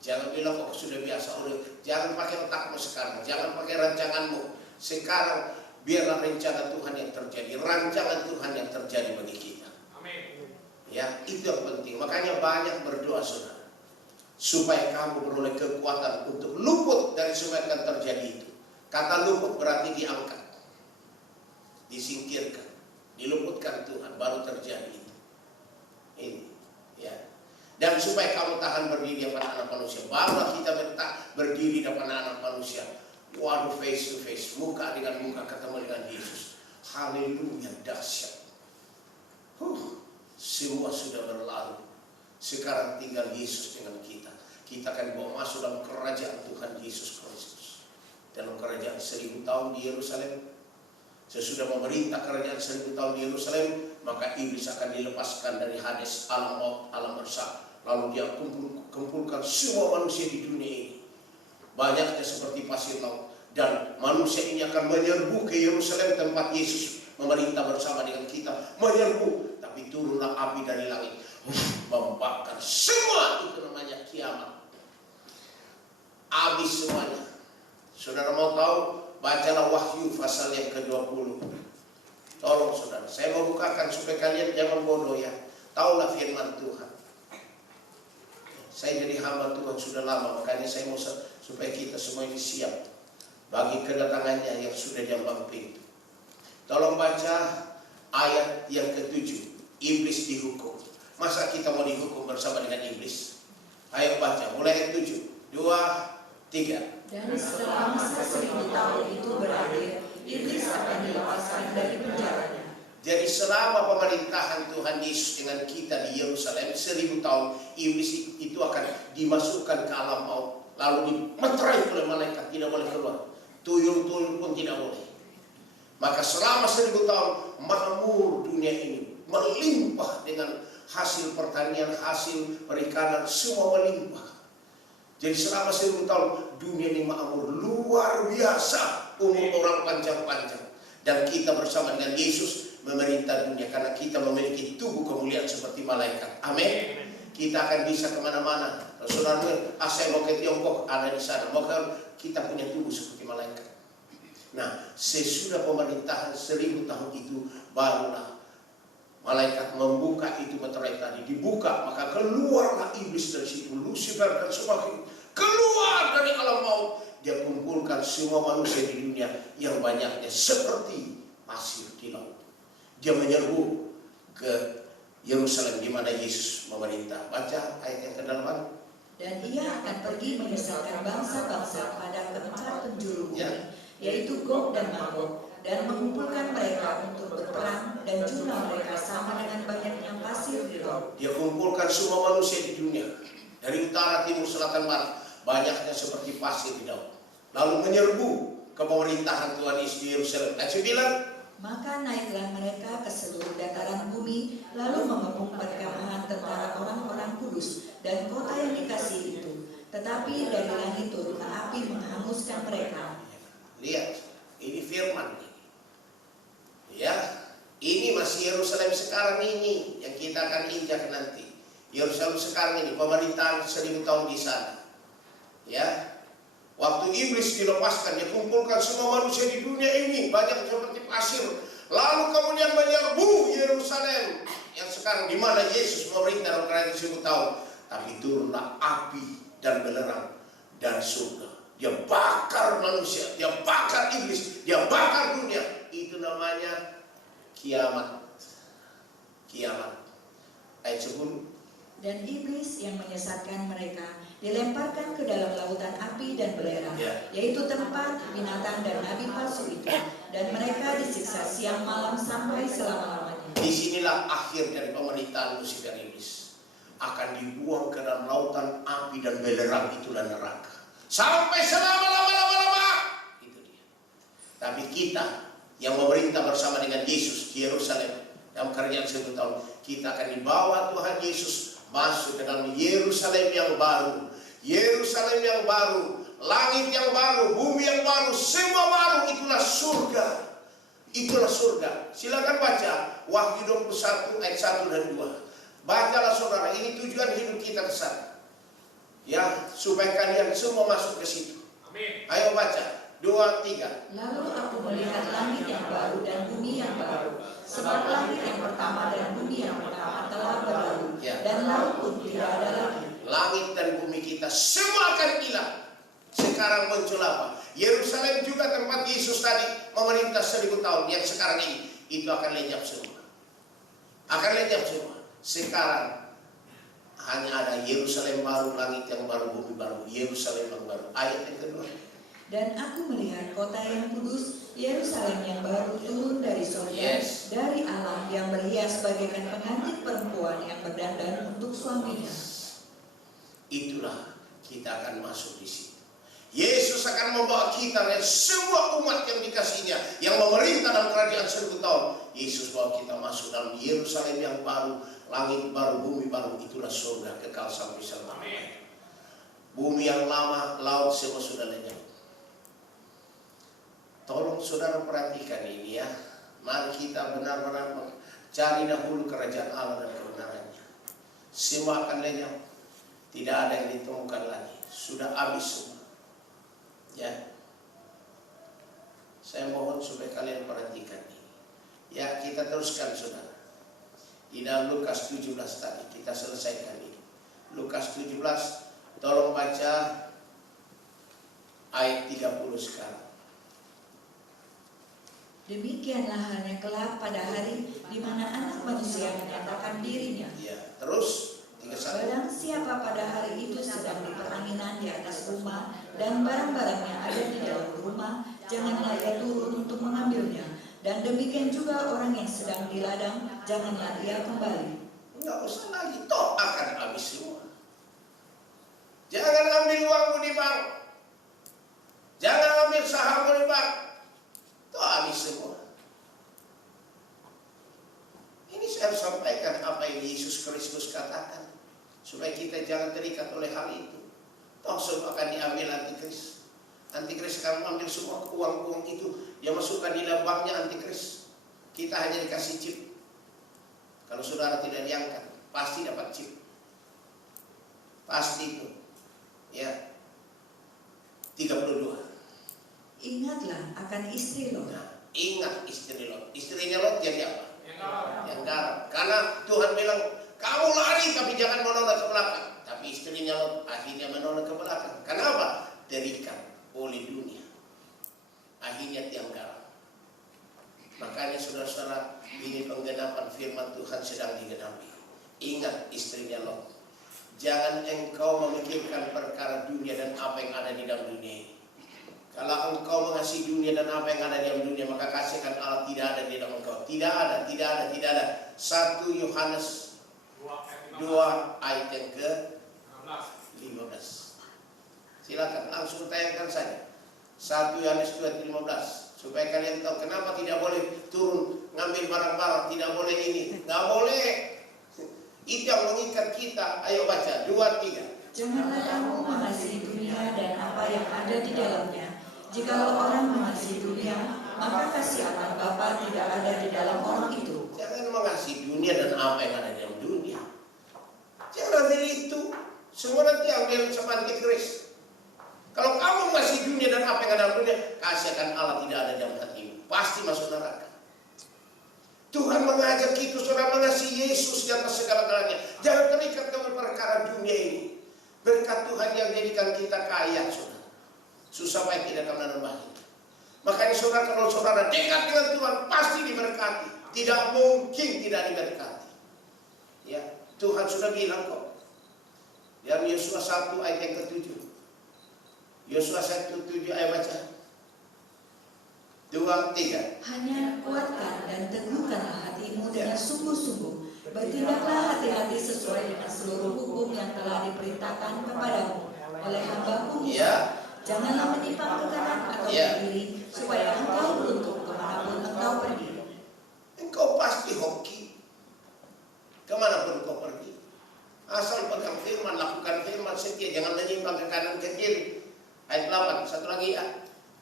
Jangan bilang kok sudah biasa. Jangan pakai otakmu sekarang. Jangan pakai rancanganmu. Sekarang biarlah rencana Tuhan yang terjadi. Rancangan Tuhan yang terjadi bagi kita. Amin. Ya, itu yang penting. Makanya banyak berdoa saudara. Supaya kamu beroleh kekuatan untuk luput dari semua yang akan terjadi itu. Kata luput berarti diangkat. Disingkirkan. Diluputkan Tuhan. Baru terjadi itu. Ini. Ya. Dan supaya kamu tahan berdiri di depan anak manusia. Barulah kita berdiri di depan anak manusia. Waduh, face to face, muka dengan muka ketemu dengan Yesus. Haleluya, dahsyat. Semua sudah berlalu. Sekarang tinggal Yesus dengan kita. Kita akan bawa masuk dalam kerajaan Tuhan Yesus Kristus. Dalam kerajaan 1000 tahun di Yerusalem. Sesudah memerintah kerajaan 1000 tahun di Yerusalem, maka iblis akan dilepaskan dari Hades, alam maut, alam bersak. Lalu dia kumpulkan semua manusia di dunia ini. Banyaknya seperti pasir laut. Dan manusia ini akan menyerbu ke Yerusalem tempat Yesus memerintah bersama dengan kita. Menyerbu. Tapi turunlah api dari langit. Membakar semua. Itu namanya kiamat. Habis semuanya. Saudara mau tahu? Bacalah Wahyu pasal yang ke-20. Tolong saudara. Saya mau bukakan supaya kalian jangan bodoh ya. Taulah firman Tuhan. Saya jadi hamba Tuhan sudah lama. Makanya saya mau supaya kita semua ini siap bagi kedatangannya yang sudah jambang pintu. Tolong baca ayat yang ke-7. Iblis dihukum. Masa kita mau dihukum bersama dengan iblis? Ayo baca, mulai ayat 7. 2, 3. Dan setelah masa 1000 tahun itu berakhir, iblis akan dilepaskan dari penjaranya. Jadi selama pemerintahan Tuhan Yesus dengan kita di Yerusalem 1000 tahun, iblis itu akan dimasukkan ke alam maut, lalu dimeterai oleh malaikat, tidak boleh keluar. Tuyul-tuyul pun tidak boleh. Maka selama 1000 tahun makmur dunia ini melimpah dengan hasil pertanian, hasil perikanan, semua melimpah. Jadi selama 1000 tahun dunia ini makmur luar biasa, umur orang panjang-panjang. Dan kita bersama dengan Yesus memerintah dunia karena kita memiliki tubuh kemuliaan seperti malaikat. Amin. Kita akan bisa kemana-mana. Saudara, saya mau ke Tiongkok, ada di sana. Maka kita punya tubuh seperti malaikat. Nah, sesudah pemerintahan 1000 tahun itu, barulah malaikat membuka itu meterai tadi. Dibuka, maka keluarlah iblis dari situ. Lucifer dan semua keluar dari alam maut. Dia kumpulkan semua manusia di dunia yang banyaknya seperti pasir di laut. Dia menyerbu ke Yerusalem di mana Yesus memerintah. Baca ayat yang ke-8. Dan ia akan pergi menyesatkan bangsa-bangsa pada keempat penjuru bumi, yaitu Gog dan Magog, dan mengumpulkan mereka untuk berperang, dan jumlah mereka sama dengan banyaknya pasir di laut. Dia kumpulkan semua manusia di dunia, dari utara, timur, selatan, barat. banyaknya seperti pasir di laut, lalu menyerbu ke pemerintahan Tuhan Yesus di Yerusalem. Ayat 9, Maka naiklah mereka ke seluruh dataran bumi, lalu mengepung perkemahan tentara orang-orang kudus dan kota yang dikasihi itu. Tetapi dari langit turunlah api menghanguskan mereka. Lihat, ini firman. Ya, ini masih Yerusalem sekarang ini yang kita akan injak nanti. Yerusalem sekarang ini, pemerintahan 1000 tahun di sana. Ya, waktu iblis dilepaskan, dia kumpulkan semua manusia di dunia ini, banyak seperti pasir. Lalu kemudian menyerbu Yerusalem yang sekarang di mana Yesus memerintah dalam kerajaan 1000 tahun. Tapi turunlah api dan belerang dari surga. Dia bakar manusia, dia bakar iblis, dia bakar dunia. Itu namanya kiamat. Kiamat. Ayat 10. Dan iblis yang menyesatkan mereka dilemparkan ke dalam lautan api dan belerang, yaitu tempat binatang dan nabi palsu itu. Dan mereka disiksa siang malam sampai selama-lamanya. Disinilah akhir dari pemerintahan Lucifer iblis. Akan dibuang ke dalam lautan api dan belerang, itulah neraka. Sampai selama-lama. Itu dia. Tapi kita yang memerintah bersama dengan Yesus di Yerusalem dalam kerajaan 1000 tahun, kita akan dibawa Tuhan Yesus masuk ke dalam Yerusalem yang baru. Yerusalem yang baru, langit yang baru, bumi yang baru, semua baru. Itulah surga. Itulah surga. Silakan baca Wahyu 21 ayat 1 dan 2. Bacalah saudara, ini tujuan hidup kita ke sana. Ya, supaya kalian semua masuk ke situ. Amin. Ayo baca. 2, 3. Lalu aku melihat langit yang baru dan bumi yang baru, sebab langit yang pertama dan bumi yang pertama telah berlalu, dan laut pun tidak ada lagi. Langit dan bumi kita semua akan hilang. Sekarang muncul apa? Yerusalem juga tempat Yesus tadi memerintah 1000 tahun yang sekarang ini, itu akan lenyap semua. Akan lenyap semua. Sekarang hanya ada Yerusalem baru, langit yang baru, bumi baru, Yerusalem yang baru. Ayat yang kedua. Dan aku melihat kota yang kudus, Yerusalem yang baru turun dari surga, dari Allah yang berhias bagaikan pengantin perempuan yang berdandan untuk suaminya. Itulah kita akan masuk di situ. Yesus akan membawa kita dan semua umat yang dikasihnya, yang memerintah dalam kerajaan 1000 tahun. Yesus bawa kita masuk dalam Yerusalem yang baru, langit baru, bumi baru. Itulah surga kekal sampai selama-lamanya. Bumi yang lama, laut semua sudah lenyap. Tolong saudara perhatikan ini ya. Mari kita benar-benar cari dahulu kerajaan Allah dan kebenarannya. Semua akan lenyap. Tidak ada yang ditemukan lagi. Sudah habis semua. Ya. Saya mohon supaya kalian perhatikan ini. Ya, kita teruskan saudara. Di dalam Lukas 17 tadi kita selesaikan ini. Lukas 17, tolong baca ayat 30 sekarang. Demikianlah halnya kelak pada hari di mana Anak Manusia menyatakan dirinya. Ya, terus 31. Barang siapa pada hari itu sedang di peranginan di atas rumah dan barang-barangnya ada di dalam rumah, janganlah ia turun untuk mengambilnya. Dan demikian juga orang yang sedang di ladang, janganlah ia kembali. Enggak usah lagi, toh akan habis semua. Jangan ambil uangmu di bank. Jangan ambil sahammu di bank. Toh habis semua. Ini saya sampaikan apa yang Yesus Kristus katakan, supaya kita jangan terikat oleh hal itu. Toh semua akan diambil antikris. Antikris akan ambil semua uang-uang itu, dia masukkan di dalam banknya antikris. Kita hanya dikasih chip. Kalau saudara tidak diangkat, pasti dapat chip. Pasti itu. Ya. 32. Ingatlah akan istri Lot. Nah, ingat istri Lot. Istrinya Lot jadi apa? Yang garap. Karena Tuhan bilang, kamu lari tapi jangan menoleh ke belakang. Tapi istrinya Lot akhirnya menoleh ke belakang. Kenapa? Terikat oleh dunia. Akhirnya tiang garap. Makanya saudara-saudara, ini penggenapan firman Tuhan sedang digenapi. Ingat istrinya Lot. Jangan engkau memikirkan perkara dunia dan apa yang ada di dalam dunia ini. Kalau engkau mengasihi dunia dan apa yang ada di dalam dunia, maka kasihkan Allah tidak ada di dalam engkau. Tidak ada, tidak ada, tidak ada. 1 Yohanes 2 ayat yang ke 15. Silakan langsung tayangkan saja. 1 Yohanes 2:15 supaya kalian tahu kenapa tidak boleh turun ngambil barang-barang, tidak boleh ini, nggak boleh. Itu yang mengikat kita. Ayo baca 2:3. Janganlah kamu mengasihi dunia dan apa yang ada di dalamnya. Jikalau orang mengasihi dunia, maka kasih akan Bapa tidak ada di dalam orang itu. Jangan mengasihi dunia dan apa yang ada di dalam dunia. Jangan ambil itu. Semua nanti ambil seperti Kris. Kalau kamu mengasihi dunia dan apa yang ada dalam dunia, kasih akan Allah tidak ada dalam hatimu. Pasti masuk neraka. Tuhan mengajak kita saudara mengasihi Yesus di atas segala-galanya. Jangan terikat dengan perkara dunia ini. Berkat Tuhan yang jadikan kita kaya, saudara. Susah payah tidak akan menambahnya. Makanya saudara, kalau saudara dekat dengan Tuhan pasti diberkati. Tidak mungkin tidak diberkati. Ya, Tuhan sudah bilang kok. Dalam Yosua 1 ayat yang ke-7. Yosua 1:7 ayat baca. 2:3. Hanya kuatkan dan teguhkanlah hatimu dengan sungguh-sungguh. Bertindaklah hati-hati sesuai dengan seluruh hukum yang telah diperintahkan kepadamu oleh hamba-Mu. Ya. Janganlah menyimpang ke kanan atau ke kiri, supaya engkau beruntung kemanapun engkau pergi. Engkau pasti hoki. Kemanapun engkau pergi. Asal pegang firman, lakukan firman setia, jangan menyimpang ke kanan ke kiri. Ayat 8, satu lagi ya.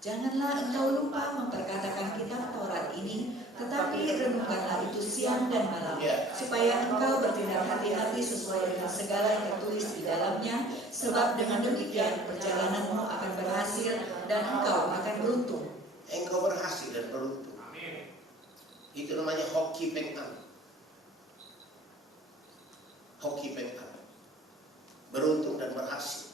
Janganlah engkau lupa memperkatakan kitab Taurat ini, tetapi renungkanlah itu siang dan malam, supaya engkau bertindak hati-hati sesuai dengan segala yang tertulis di dalamnya, sebab dengan demikian perjalananmu akan berhasil dan engkau akan beruntung. Engkau berhasil dan beruntung. Amin. Itu namanya hoki pengam. Hoki pengam. Beruntung dan berhasil.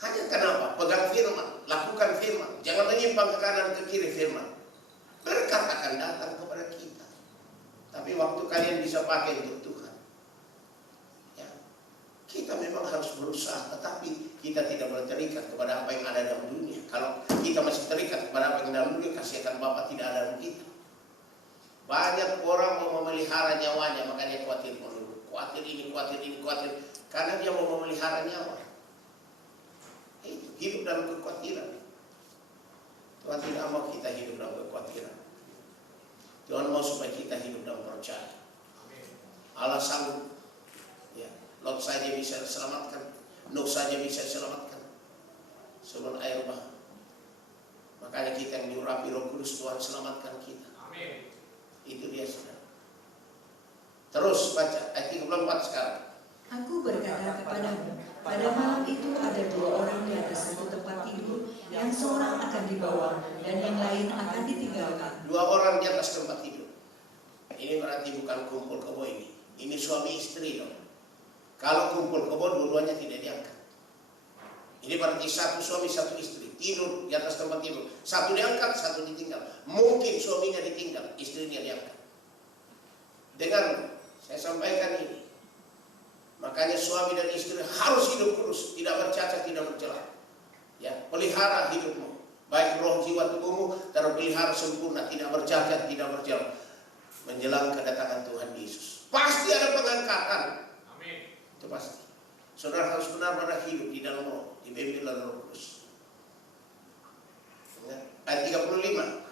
Hanya kenapa? Pegang firman, lakukan firman. Jangan menyimpang ke kanan ke kiri firman. Berkat akan datang kepada kita. Tapi waktu kalian bisa pakai untuk Tuhan. Ya. Kita memang harus berusaha, tetapi kita tidak boleh terikat kepada apa yang ada dalam dunia. Kalau kita masih terikat kepada apa yang dalam dunia, kasih akan Bapa tidak ada dalam kita. Banyak orang mau memelihara nyawanya, makanya khawatir menurut. Khawatir ini, khawatir. Karena dia mau memelihara nyawa. Hidup dalam kekhawatiran. Tuhan tidak mau kita hidup dalam kekhawatiran. Tuhan mau supaya kita hidup dalam percaya. Allah sanggup. Ya, Lot saja bisa diselamatkan, Nuh saja bisa diselamatkan sebelum air bah. Makanya kita yang diurapi Roh Kudus, Tuhan selamatkan kita. Amin. Itu dia saudara. Terus baca ayat 34 sekarang. Aku berkata kepadamu, pada malam itu ada 2 orang di atas satu tempat tidur, yang seorang akan dibawa dan yang lain akan ditinggalkan. 2 orang di atas tempat tidur. Ini berarti bukan kumpul kebo ini. Ini suami istri dong. Kalau kumpul kebo dua-duanya tidak diangkat. Ini berarti satu suami satu istri tidur di atas tempat tidur. Satu diangkat, satu ditinggal. Mungkin suaminya ditinggal, istrinya diangkat. Dengar, saya sampaikan ini. Makanya suami dan istri harus hidup kudus, tidak bercacat, tidak bercela. Ya, pelihara hidupmu, baik roh, jiwa, tubuhmu terpelihara sempurna, tidak bercacat, tidak bercela. Menjelang kedatangan Tuhan Yesus, pasti ada pengangkatan. Amin. Itu pasti. Saudara harus benar-benar hidup di dalam roh, dibimbing oleh Roh Kudus. Ayat 35.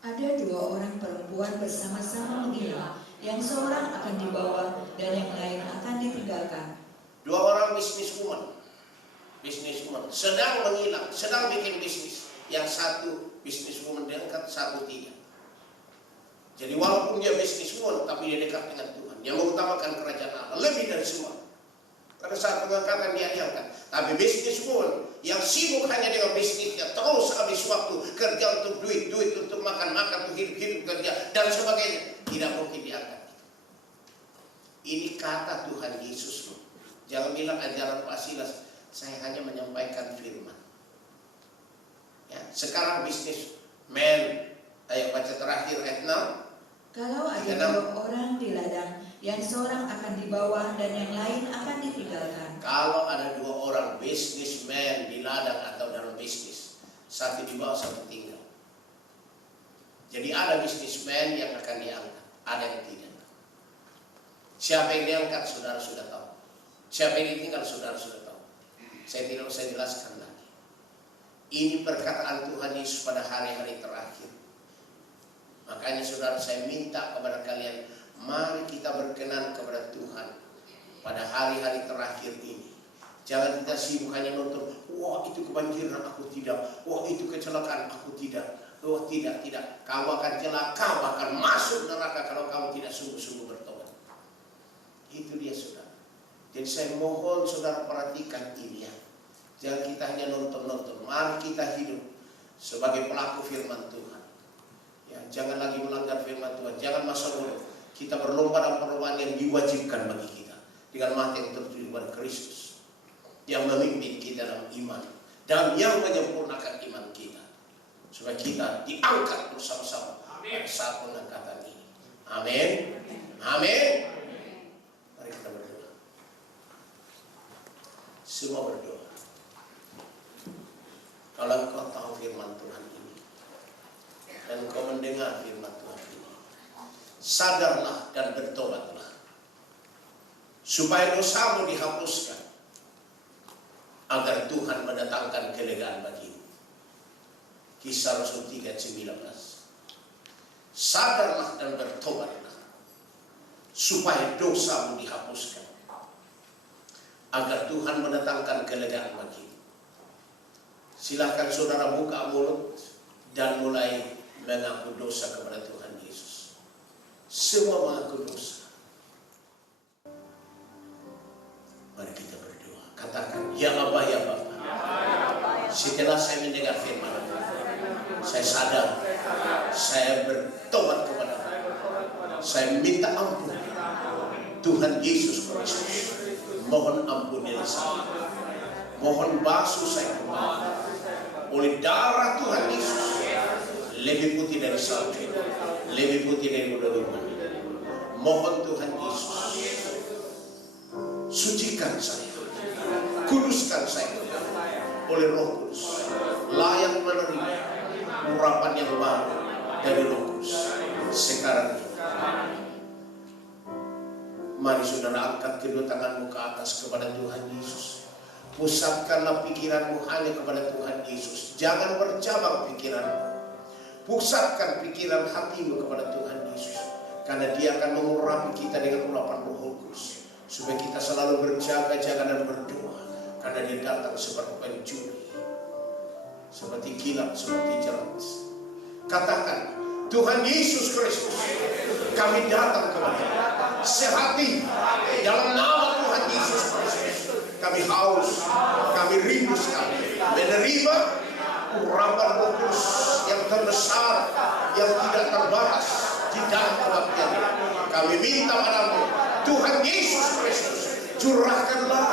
Ada 2 orang perempuan bersama-sama menginap, yang seorang akan dibawa dan yang lain akan ditinggalkan. 2 orang bisniswoman sedang mengilang, sedang bikin bisnis. Yang satu bisniswoman diangkat, satu tidak. Jadi walaupun dia bisniswoman, tapi dia dekat dengan Tuhan. Yang mengutamakan kerajaan Allah lebih dari semua. Pada saat pengangkatan dia diangkat. Tapi bisniswoman yang sibuk hanya dengan bisnisnya, terus habis waktu kerja untuk duit untuk makan untuk hidup kerja dan sebagainya, tidak mungkin diangkat. Ini kata Tuhan Yesus loh. Jangan bilang ajaran Pak Silas, saya hanya menyampaikan firman. Ya, sekarang bisnismen, ayo baca terakhir ayat 6. Kalau ada 2 orang di ladang, yang seorang akan dibawa dan yang lain akan ditinggalkan. Kalau ada 2 orang bisnismen di ladang atau dalam bisnis, satu dibawa, satu tinggal. Jadi ada bisnismen yang akan diangkat, ada yang tidak. Siapa yang diangkat, saudara sudah tahu. Siapa yang ditinggal, saudara sudah tahu. Saya tidak usah jelaskan lagi. Ini perkataan Tuhan Yesus pada hari-hari terakhir. Makanya saudara, saya minta kepada kalian, mari kita berkenan kepada Tuhan pada hari-hari terakhir ini. Jangan kita sibuk hanya nonton, wah itu kebanjiran, aku tidak. Wah itu kecelakaan, aku tidak. Oh tidak. Kamu akan celaka, kamu akan masuk neraka kalau kamu tidak sungguh-sungguh bertobat. Itu dia saudara. Jadi saya mohon saudara perhatikan ini ya. Jangan kita hanya nonton-nonton. Mari kita hidup sebagai pelaku firman Tuhan. Ya, jangan lagi melanggar firman Tuhan. Jangan masa bodoh. Kita berlomba dalam perlombaan yang diwajibkan bagi kita. Dengan mati yang tertuju pada Kristus. Yang memimpin kita dalam iman. Dan yang menyempurnakan iman kita. Supaya kita diangkat bersama-sama pada saat pengangkatan ini. Amin. Amin. Mari kita berdoa. Semua berdoa. Kalau engkau tahu firman Tuhan ini dan engkau mendengar firman Tuhan ini, sadarlah dan bertobatlah supaya dosamu dihapuskan, agar Tuhan mendatangkan kelegaan bagimu. Kisah Rasul 3:19. Sadarlah dan bertobatlah supaya dosamu dihapuskan, agar Tuhan mendatangkan kelegaan bagimu. Silakan saudara buka mulut dan mulai mengaku dosa kepada Tuhan Yesus. Semua mengaku dosa. Mari kita berdoa. Katakan, ya Abba, ya Bapa. Setelah saya mendengar firman, saya sadar, saya bertobat kepada-Mu. Saya minta ampun. Tuhan Yesus Kristus, mohon ampunilah saya. Mohon basuh saya kembali oleh darah Tuhan Yesus, lebih putih dari salju, lebih putih dari udara. Mohon Tuhan Yesus, sucikan saya, kuduskan saya oleh Roh Kudus, layak menerima urapan yang baru dari Roh Kudus sekarang. Mari saudara angkat kedua tanganmu ke atas kepada Tuhan Yesus. Pusatkanlah pikiranmu hanya kepada Tuhan Yesus. Jangan bercabang pikiranmu. Pusatkan pikiran hatimu kepada Tuhan Yesus. Karena Dia akan mengurapi kita dengan urapan Roh Kudus. Supaya kita selalu berjaga-jaga dan berdoa. Karena Dia datang seperti pencuri, seperti kilat, seperti jerat. Katakan, Tuhan Yesus Kristus, kami datang kepada-Mu sehati dalam nama Tuhan Yesus Kristus. Kami haus, kami rindu sekali menerima urapan Roh Kudus yang terbesar, yang tidak terbatas di dalam kebaktian. Kami minta padamu, Tuhan Yesus Kristus, curahkanlah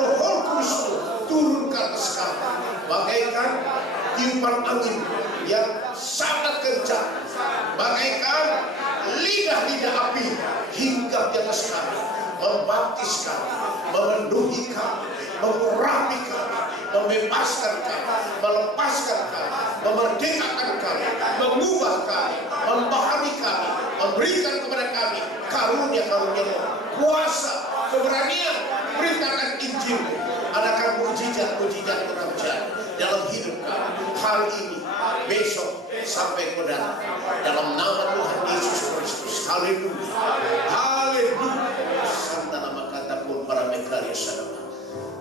Roh Kudus-Mu turun ke atas kami, bagaikan tiupan angin yang sangat kencang, bagaikan lidah-lidah api hingga di atas kami, membaptis kami, memenuhi kami, mengurapi kami, membebaskan kami, melepaskan kami, memerdekakan kami, mengubah kami, memahami kami, memberikan kepada kami karunia-karunia-Mu, kuasa, keberanian, beritakan Injil-Mu. Adakan mujizat-mujizat terjadi dalam hidup kami hari ini, besok, sampai kepada dalam nama Tuhan Yesus Kristus. Haleluya, haleluya. Santa nama kata pun para mekarya sadama.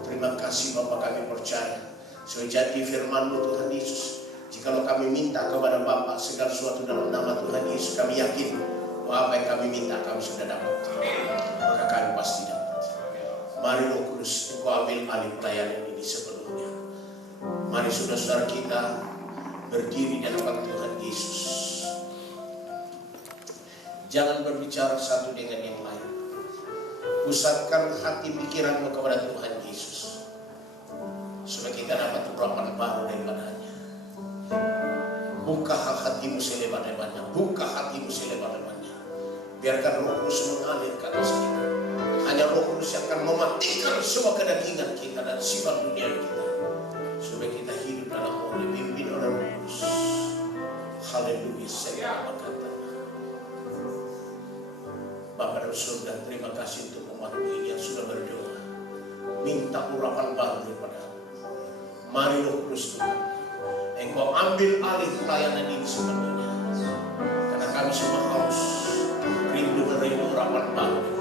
Terima kasih Bapa, kami percaya sejati firman-Mu Tuhan Yesus. Jikalau kami minta kepada Bapa segala sesuatu dalam nama Tuhan Yesus, kami yakin bahwa apa yang kami minta kami sudah dapat, maka kami pasti dapat. Mari Roh Kudus, Engkau ambil alih pelayanan ini sebelumnya. Mari saudara-saudara kita berdiri di hadapan Tuhan Yesus. Jangan berbicara satu dengan yang lain. Pusatkan hati pikiranmu kepada Tuhan Yesus, supaya kita dapat urapan baru daripadanya. Buka hatimu selebar-lebarnya, buka hatimu selebar-lebarnya. Biarkan Roh Kudus mengalir ke atas kita. Hanya Roh Kudus yang akan mematikan semua kedagingan kita dan sifat dunia kita, supaya kita hidup dalam Roh, dipimpin oleh Roh Kudus. Haleluya, saya berkata. Bapa dalam surga, terima kasih untuk umat-Mu ini yang sudah berdoa. minta urapan baru daripada Aku. Mari Roh Kudus Tuhan, Engkau ambil alih pelayanan ini sepenuhnya. Karena kami semua haus rindu menerima urapan baru